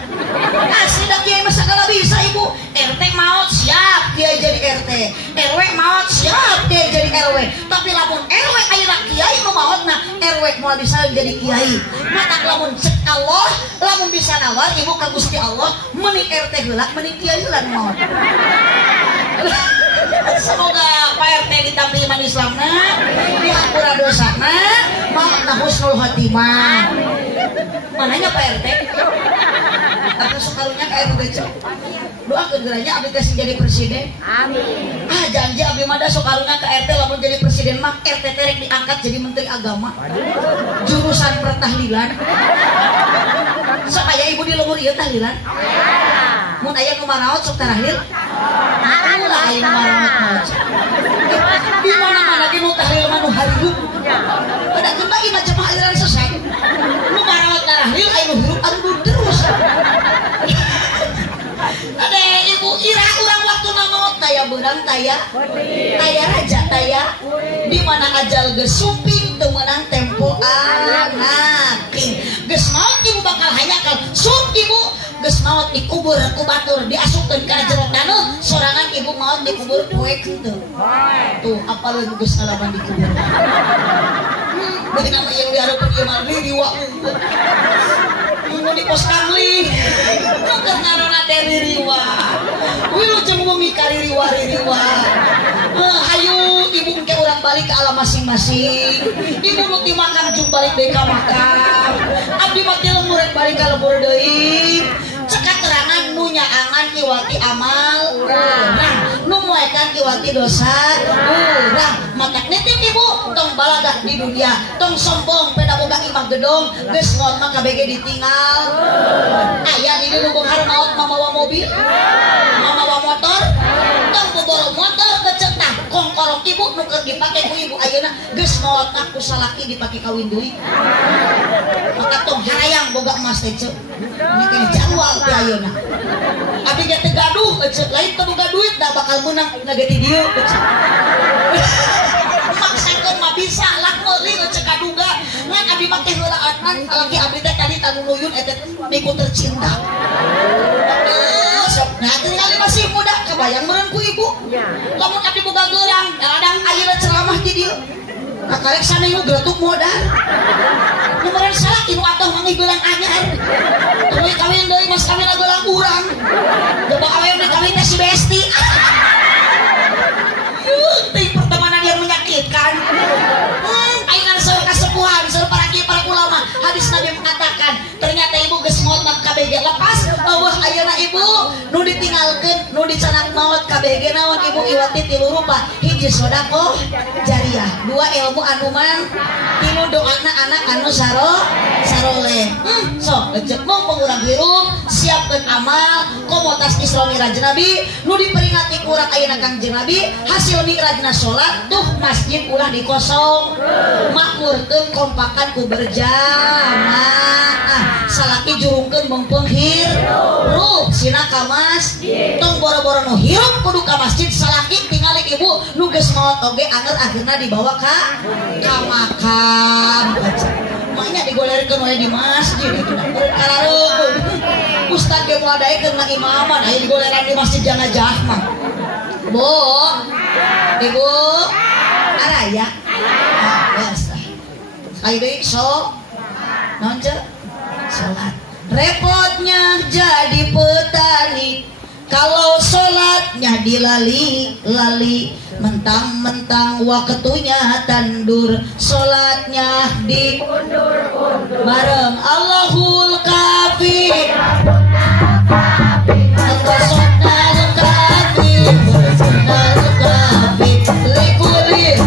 asli da kiai mah sagala bisa ibu RT maot siap kiai jadi RT RW maot siap kiai jadi RW tapi lamun RW ayeuna kiai nu maotna RW moal bisaeun jadi kiai mata lamun cek Allah lamun bisa nawar ibu ka Gusti Allah mending RT heula mending kiai heula nu maot semoga Pak RT ditampi iman Islamna dihampura dosana maafna husnul khotimah mananya Pak RT atau sukarunya ka RT doakeun geuranya abdi teh jadi presiden amin janji abdi mah da sukarunya ka RT lamun jadi presiden mah RT teh rek diangkat jadi menteri agama jurusan pertahlilan ibu di lembur ieu tahlilan mun aya nu maraot sok tahlil ulah aya nu maraot di mana-mana ge nu tahlil mah nu harieup pada gemba ieu macam aliran sesat nu maraot tahlil aya nu hirup anu terus ada ibu ira urang waktu maut taya beurang taya raja taya di mana ajal geus suping teu meunang tempo anaking geus maot ibu bakal hayakal sup ibu geus maot dikubur ku batur diasupkeun ka jero taneuh sorangan ibu maot dikubur poek henteu tuh apaleun geus alaman dikubur beunang yang dihareupeun ieu mah riwa di pos kamling nuker ngarona teh ririwa wilu jeung bumi ka ririwa hayu ibu ke urang balik ke alam masing-masing ibu nu ti makam jung balik deui ka makam abdi mah ti lembur balik ka lembur deui cekat terangan nu nyaangan kiwati amal urang nu muekan kiwati dosa urang matak nitip ibu tong baladah di dunia tong sombong peda boga imah gedong geus maot mah kabege ditinggal aya di dieu nu beunghar maot mamawa mobil mamawa motor tong boboro motor kecetak kongkorong ibu nu keur dipake ku ibu ayeuna geus maot aku salaki dipake kawin deui maka tong harayang boga emas teh ceuk ini jadwal teh ayeuna abdi ge teu gaduh ceuk lain teu boga duit da bakal meunang ngageti dieu ceuk maksakeun mah bisa lah meuli ceuk kaduga ngan abdi mah teh heulaatan laki abdi teh tadi tanu nuyun eta niku tercinta nah tinggali masih muda kebayang meureun ku ibu lamun abdi boga geurang kadang ayeuna ceramah di dieu kakarek sana ieu geletuk modal nu meureun salah inu atuh mangi geurang anyar tuluy kawin deui mas kawin geurang urang coba kawin deui kawin teh si Besti ting pertemanan yang menyakitkan ayeuna seueur kasepuhan seueur para kiai para ulama hadis Nabi mengatakan ternyata ibu geus maot mah KBG lepas eueuh ayeuna ibu nu ditinggalkeun nu dicanak maot KBG naon ibu iwati tilu rupa hiji sodaqoh jariah dua ilmu anu man tilu doana anak anu saroleh sok ejek mumpung urang hirup siapkeun amal komotas Isra Mi'raj Nabi nu diperingati ku urang ayeuna Kangjeng Nabi hasil mi'rajna salat tuh masjid ulah dikosong makmurkeun kompakan ku berjamaah salaki jurungkeun mumpung hirup sina ka masjid tong boro-boro nu hirup kudu ka masjid salaki tingali ibu nu geus maot oge anger akhirna dibawa ka makam maknya digolerkeun we di masjid itu karareun ustad ge moal daekeun na imaman aya digoleran di masjid janajah mah bu ibu araya biasa ayo deui sok naon ceuk salat repotnya jadi petani kalau sholatnya dilali-lali mentang-mentang waktunya tandur sholatnya diundur-undur bareng Allahul Kafi Al-Qasodnal Kafi Al-Qasodnal Kafi Likulit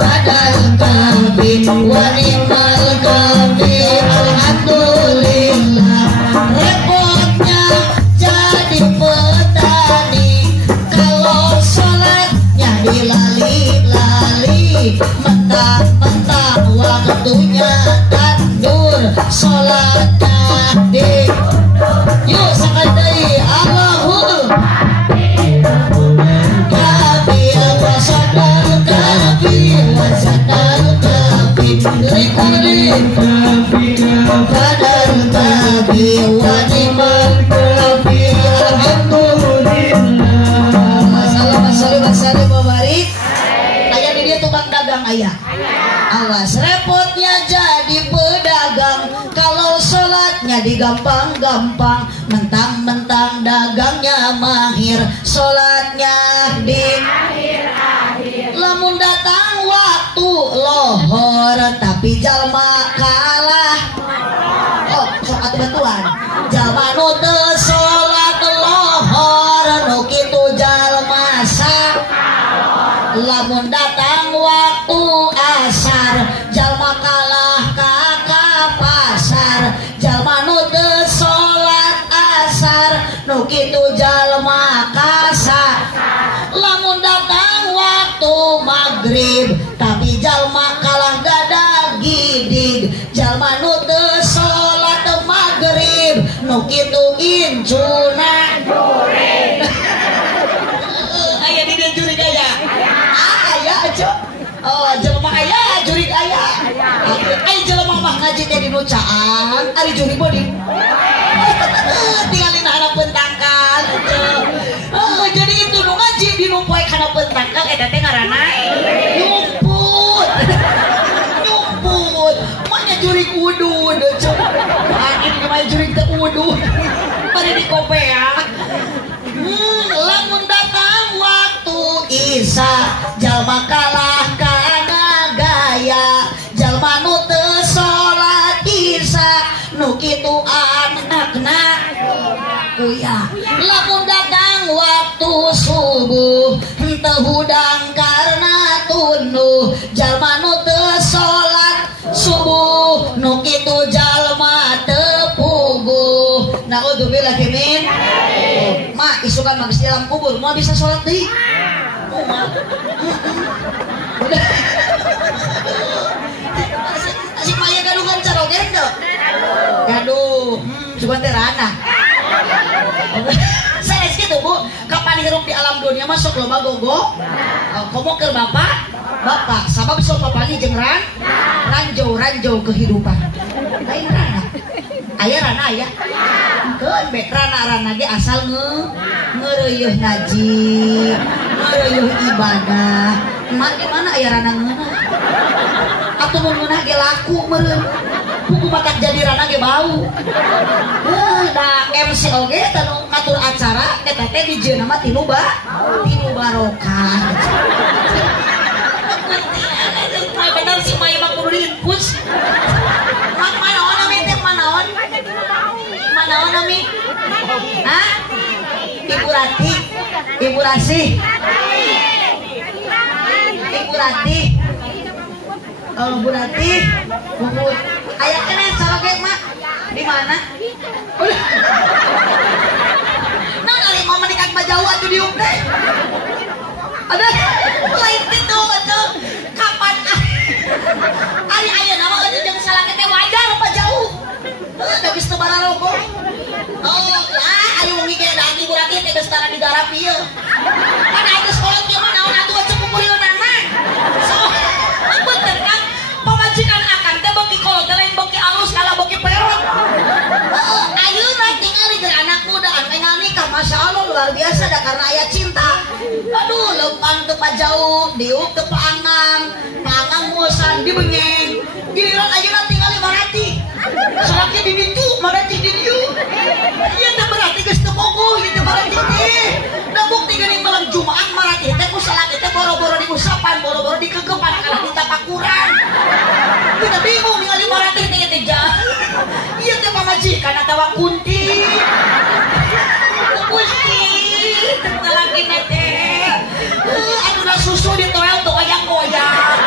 Fadal Kafi Wanimal Kafi Alhamdulillah repotnya jadi petani kalau sholatnya dilali-lali mentang-mentang waktunya tandur sholatnya di yuk sakadai Allahul Kafi Al-Qasodnal Kafi Wasadal Kafi Likulit Kafi Fadal Kafi Wanimal Kafi Alhamdulillah masalah babarik aya di dia tukang dagang aya awas repotnya jadi pedagang kalau sholatnya digampang-gampang mentang-mentang dagangnya mahir sholatnya di lamun datang waktu lohor tapi jalma kalah oh sok atuh bantuan jalma nu teu salat lohor nu kitu jalma lamun datang waktu asar jalma kalah ka pasar jalma nu nu kitu incuna jurig aya di dieu jurig aya aya aja oh jelema aya jurig aya ai jelema mah ngaji teh di nu caan ari jurig bodi tinggalin anak pentangkal jadi itu nu ngaji di nu poe kana pentangkal eta teh ngaranna nyumput maknya jurig udud angin gimana jurig teh udud pada di kopea lamun datang waktu Isa jalma kalah kana gaya jalma nu teu salat Isa nu kitu anakna kuya lamun datang waktu subuh teu hudang karena tunduh jalma nu teu salat subuh nu kitu jalma teu puguh naudzubillah min mak isukan mah di dalam kubur mau bisa salat deui si maya gaduhan carogen deh gaduh cuman teh ranah sanes gitu bu kapan hirup di alam dunia masuk loba gogo komo keur bapak sabab sok papagi jeung ranjau kehidupan lain ranah aya ranah aya keun be ranah ge asal ngeureueuh ngaji ngeureueuh ibadah mak di mana aya ranah ngeunah atuh mun ngeunah ge laku meureun buku matak jadi ranah ge bau da MC oge tanu ngatur acara eta teh dijieuna mah tilu barokah bener si Maya mah kudu diinfus manaon ami teh manaon ami hah Ibu Rati Ibu Rasi Ibu Rati oh Bu Rati bubut aya keneh salogek mah di mana nah kali mau menikah mah jauh atuh diuk teh ada lain itu atuh kapan ari aya nama atuh jeung salake teh wajar apa jauh da geus teu baralogo oh lah aya wong ge da Ibu Rati teh geus tara digarap ieu kan aya sekolah kieu mah naon atuh cukup kurieunan mah so bener kan pamajikan akan teh beuki kolot lain beuki alus kala beuki perot ayeuna tingali jeung anak muda anu engal nikah masya Allah luar biasa da karena aya cinta aduh leumpang teu pajauh diuk teu paangang mosan dibengeng giliran ayeuna tingali marati salaknya di ditu marati di dieu ieu teh berarti geus teu bogoh ieu teh marati teh da bukti geuning malam Jumat marati teh ku salaki teh boro-boro diusapan boro-boro dikekepan kana ditapakuran kita bingung ningali marati teh jah ieu teh pamajikan atawa kunti Gusti salaki teh aduh susu ditoel tuh goyang-goyang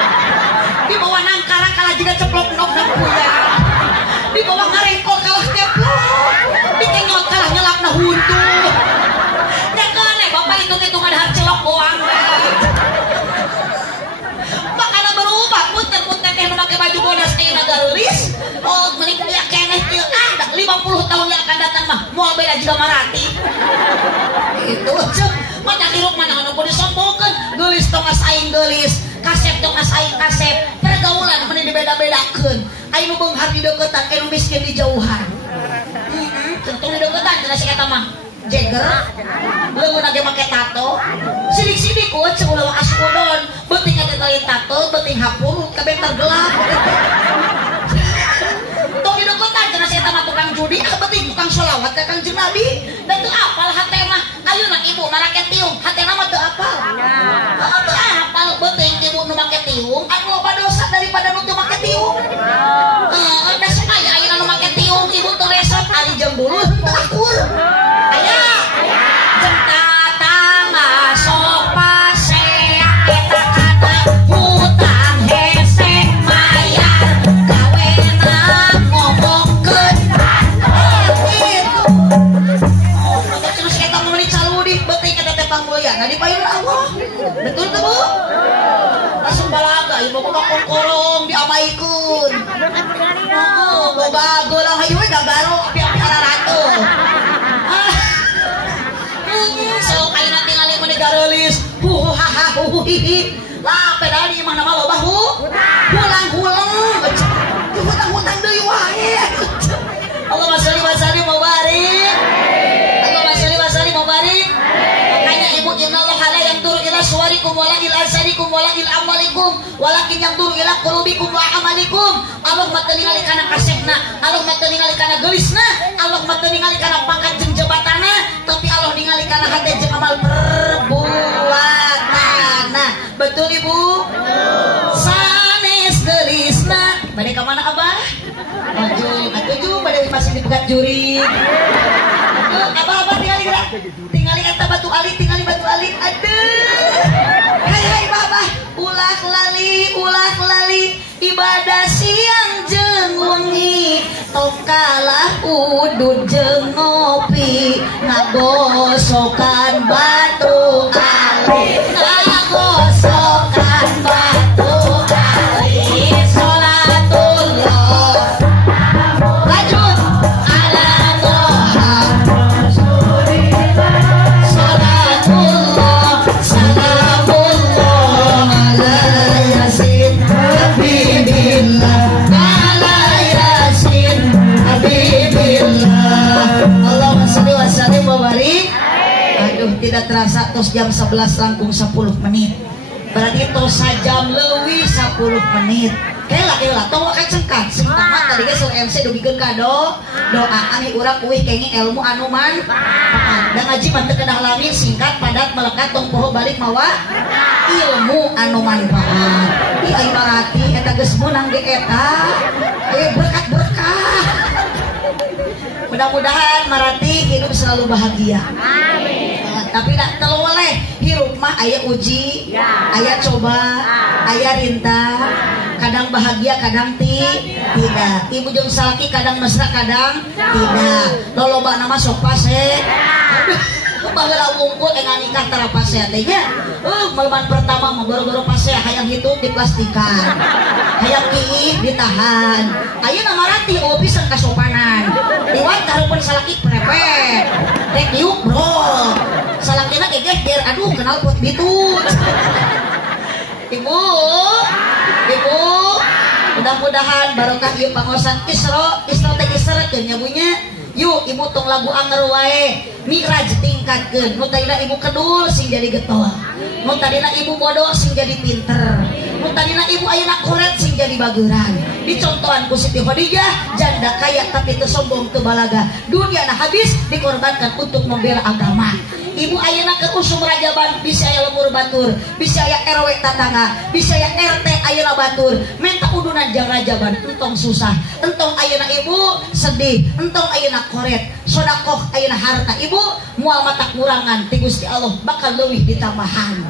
di bawah nangkara kalah juga ceplok nok puyang di bawah ngarengkol kalah teplok di kenyot kalah nyelap na huntu nyakane bapak hitung-hitungan harcelok boang makana berubah punten-punten teh memakai baju bodas kayak nagarulis oh menikah ya keneh kieu 50 tahun yang akan datang mah moal beda juga marati itu aja mata hiruk mana anu kudu disombongkeun geulis tong asaing geulis kasep tong asaing kasep pergaulan meni dibeda-bedakeun aya nu beunghar di deuketan aya nu miskin di jauhan tentu di deuketan cenah si eta mah Jagger leungeun ge make tato sidik-sidik ku ceuk ulah askodon beuting eta lain tato beuting hapur kabeh tergelap tong di deuketan cenah si eta mah tukang judi beuting tukang sholawat ka Kangjeng Nabi dan teu apal hate mah ayeuna ibu marake tiung hatena mah teu apal teu apal beuting ibu nu make tiung anu loba dosa daripada nu teu make tiung da supaya ayeuna nu make tiung ibu teu resep ari jeung dulu teu akur aya jeung tatang masok paseak eta kana hutang hesek mayar kawena ngomongkeun terus kita mau dicaludi beuting eta teh panggoyana di payun Allah betul tuh Bu langsung balaga ibu kok kolong diamaikeun hihi lah pedal di mana mah loba hulang-hulang hutang-hutang deui wae Allahumma sholli wa sallim wa barik Allahumma sholli wa sallim wa barik makanya ibu innallaha la yanzuru ila suwarikum wala ila asarikum wala ila amwalikum walakin yanzuru ila qulubikum wa amalikum Allahumma ningali kana kasehna Allahumma ningali kana geulisna Allahumma ningali kana pangkat jeung jabatanna tapi Allah ningali kana hate jeung amal perbuatanna betul ibu sanes geulisna bade ka mana abah maju atuju bade masih dipegat juri abah tinggali eta batu ali aduh hai babah ulah lali ibadah siang jeung wengi tokalah udud jeung ngopi ngagosokan batu ali ngagosokan batu ali salatullah lanjut ala Muhammad salatullah salamullah ala yasin habibillah ala yasin habibillah Allahumma sholli wa sallim wa barik. Aduh tidak terasa tos jam 11 langkung 10 menit berarti tos sajam leuwih 10 menit kela tong wae cengkat sing tamat tadi geus MC dugikeun ka doa ami urang euih kenging ilmu anu manfaat da ngaji mah teu kedah lami singkat padat melekat tong poho balik mawa ilmu anu manfaat di ai marati eta geus meunang ge eta aya berkat mudah-mudahan marati hidup selalu bahagia amin tapi tak teloleh hirup mah aya uji aya coba aya rintah kadang bahagia kadang tidak ibu jeung salaki kadang mesra kadang tidak loloba nama sok pase baheula wungkul engan nikah tara pase teh nya meleman pertama mah goro-goro pase hayang hitung diplastikan hayang kiih ditahan ayeuna marati pisan kasopanan liwat karupeun salaki prepet rek diuk bro salakina geger aduh kenal pot bitut ibu mudah-mudahan barokah ieu pangosan Isra teh isrekeun nya bunya yuk ibu tong lagu anger wae Mi'raj tingkatkeun nu tadina ibu kedul sing jadi getol nu tadina ibu bodoh sing jadi pinter nu tadina ibu ayeuna koret sing jadi bageuran dicontohan ku Siti Khadijah janda kaya tapi teu sombong teu balaga dunia habis dikorbankan untuk membela agama ibu ayeuna ke usum rajaban bisa aya lemur batur bisa aya RW tatangga bisa aya RT ayeuna batur menta udunan jang rajaban entong susah entong ayeuna ibu sedih entong ayeuna koret sodakoh ayeuna harta ibu moal mata kurangan ti Gusti Allah bakal leuwih ditambahan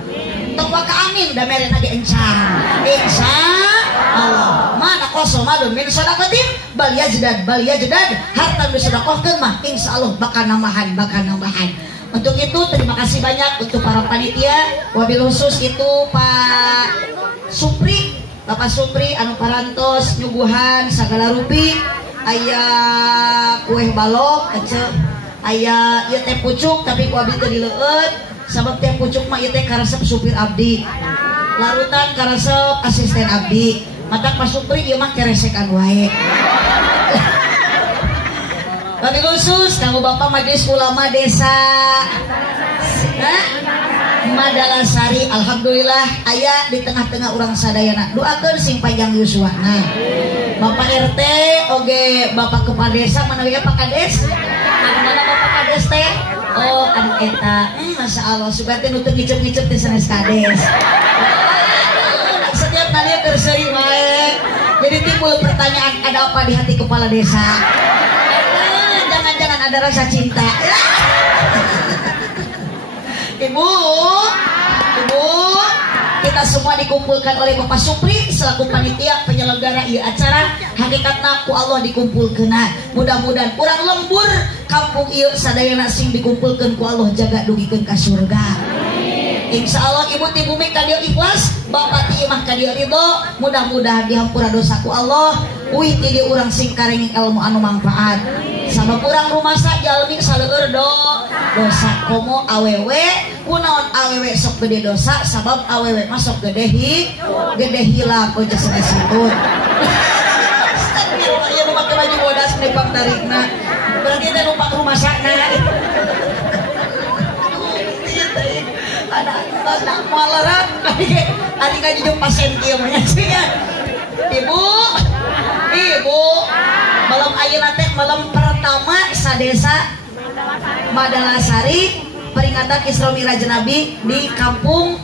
tong waka amin da mere ge encan insyaallah mana kosong malun min sadaqatin bal yajdad harta disedekahkeun mah insyaallah bakal nambahan Untuk itu terima kasih banyak untuk para panitia, wabil khusus itu Pak Supri, Bapak Supri anu parantos nyuguhan sagala rupi, aya kue balok, aya ieu teh pucuk tapi ku abdi teu dileueut, sabab teh pucuk mah ieu teh karesep supir abdi. Larutan karesep asisten abdi. Matak Pak Supri ieu mah keresekan wae. Wabil khusus kanggo Bapak Majelis Ulama Desa Madalasari, alhamdulillah aya di tengah-tengah urang sadayana. Doakeun sing panjang yuswana. Bapak RT oge Bapak Kepala Desa manawi Pak Kades. Mana Bapak Kades teh? Oh, anu eta. Masya Allah, sugan teh nu teu ngicep-ngicep teh sanes Kades. Setiap kali tersering wae. Jadi timbul pertanyaan, ada apa di hati kepala desa? Jangan-jangan ada rasa cinta. Ibu, kita semua dikumpulkan oleh Bapak Supri selaku panitia penyelenggara ieu acara. Hakikatna ku Allah dikumpulkeunna. Mudah-mudahan urang lembur kampung ieu sadayana sing dikumpulkeun ku Allah jaga dugikeun ka surga. Insya Allah ibu ti bumi kadio ikhlas, bapak ti imah kadio ridho, mudah-mudahan dihampura dosaku Allah. Uih ti di urang sing karenging ilmu anu manfaat. Sama kurang rumah jalmi saleur dosa komo awewe, kunaon awewe sok gede dosa, sabab awewe masuk gede hilang ojo senesitun. Astagfirullah, ya lupa ke baju bodas nepang tarikna. Berarti teh lupa ke rumah sakna. Ada malaran, adik aja jump pasien kieu mah nya. Ibu, malam ayeuna teh malam pertama sadesa Madalasari peringatan Isra Mi'raj Nabi di kampung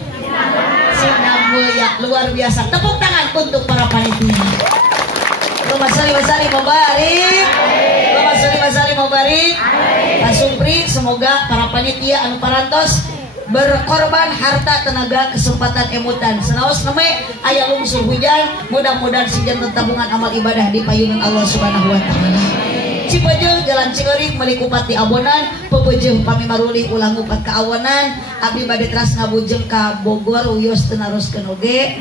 Sinamulya. Luar biasa. Tepuk tangan untuk para panitia. Allahumma sholli wa sallim wa barik. Allahumma sholli wa sallim wa barik. Pak Supri, semoga para panitia anu parantos berkorban harta, tenaga, kesempatan, emutan senaos neme aya lungsur hujan, mudah-mudahan sijan tabungan amal ibadah di payungan Allah Subhanahu wa taala. Cipeujeuh Jalan Cingeurik meuli Kupati Abonan, pepeujeung pami maruli ulang upat ka awonan, abdi bade teras ngabujeng ka Bogor uyos teu naroskeun oge.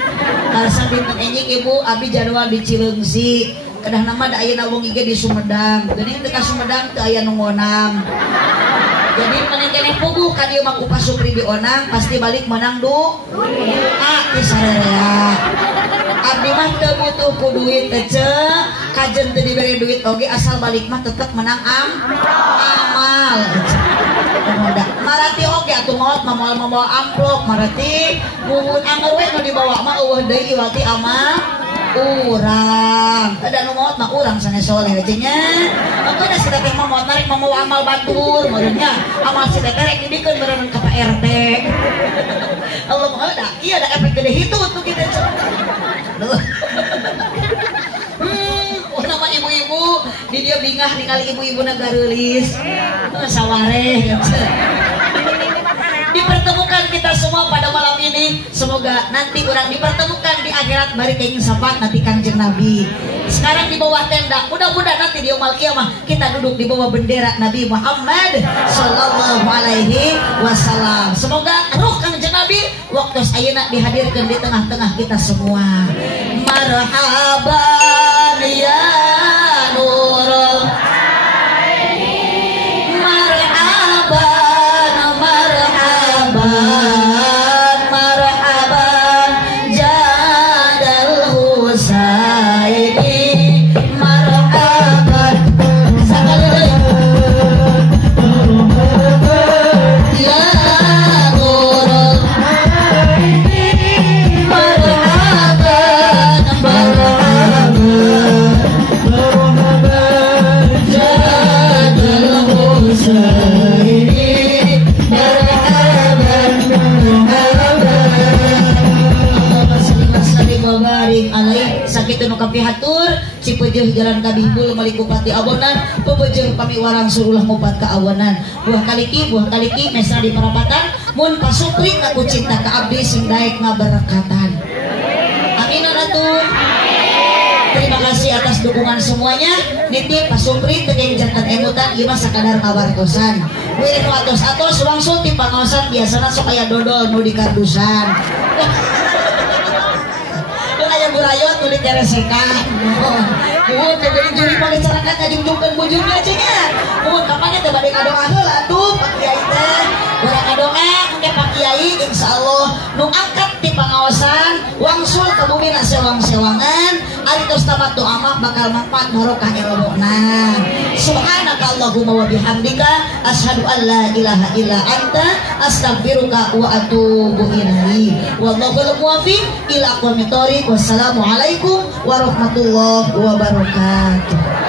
Karasa dinten enjing ibu abdi jadwal di Cileungsi. Kedah nama da ayeuna wong ge di Sumedang. Geuning teu ka Sumedang teu aya nu ngonang. Jadi menengkeneh puguh ka dieu mah ku Pak Supri di Onang pasti balik menang ti sararea. Abdi mah teu butuh ku duit teh ceuk, kajen teu diberi duit oge asal balik mah tetep menang amal. Marati oge atuh maot mah moal amplop marati muhun anggar we nu dibawa mah eueuh deui iwati amal urang. Ada nu maot mah urang sanes soleh we nya. Engko da si teteh mah maot narik mau amal batur meureunnya. Amal si teteh rek dibikeun meureun ka Pak RT. Allah mah da ieu da efek gede hitu tuh kitu. Nama ibu-ibu di dia bingah ningali ibu-ibu nagareulis sawareh. Dipertemukan kita semua pada malam ini, semoga nanti orang dipertemukan di akhirat bari kenging sapa nanti Kanjeng Nabi. Sekarang di bawah tenda, mudah-mudahan nanti di yaumul kiamah kita duduk di bawah bendera Nabi Muhammad sallallahu alaihi wasallam. Semoga ruh Kanjeng Nabi waktu ayeuna dihadirkan di tengah-tengah kita semua. Marhaban ya Nurul Pihatur Cipeujeuh Jalan Kabihbul meuli Kupati Abonan, pepeujeung pami warang surulah mupat ka awonan. Buah kaliki mesra di perapatan mun Pak Supri ngaku cinta ka abdi sing daek ngaberkatan. Amin atuh. Terima kasih atas dukungan semuanya. Nitip Pak Supri teu jantan emutan ieu mah sakadar ngawartosan. Wirih nu atos-atos wangsul ti pangaosan biasana sok aya dodol nu di kardusan. Burayot nu dikeresekan. Nuhun teh deui juri pangicarakakan ngajungjungkeun bujungna cenah. Nuhun kapan teh bade ngadoa heula atuh Pak Kiai teh. Urang ngadoa engke Pak Kiai insyaallah nu angkat ti pangaosan wangsul ka bumi na sewang-sewangan ari tos tamat doa mah bakal manfaat barokah ilmuna. Subhanakallahumma wa bihamdika asyhadu an la ilaha illa anta astaghfiruka wa atubu ilaik. Wallahul muwaffiq ila aqwamit thoriq. Wassalamualaikum warahmatullahi wabarakatuh.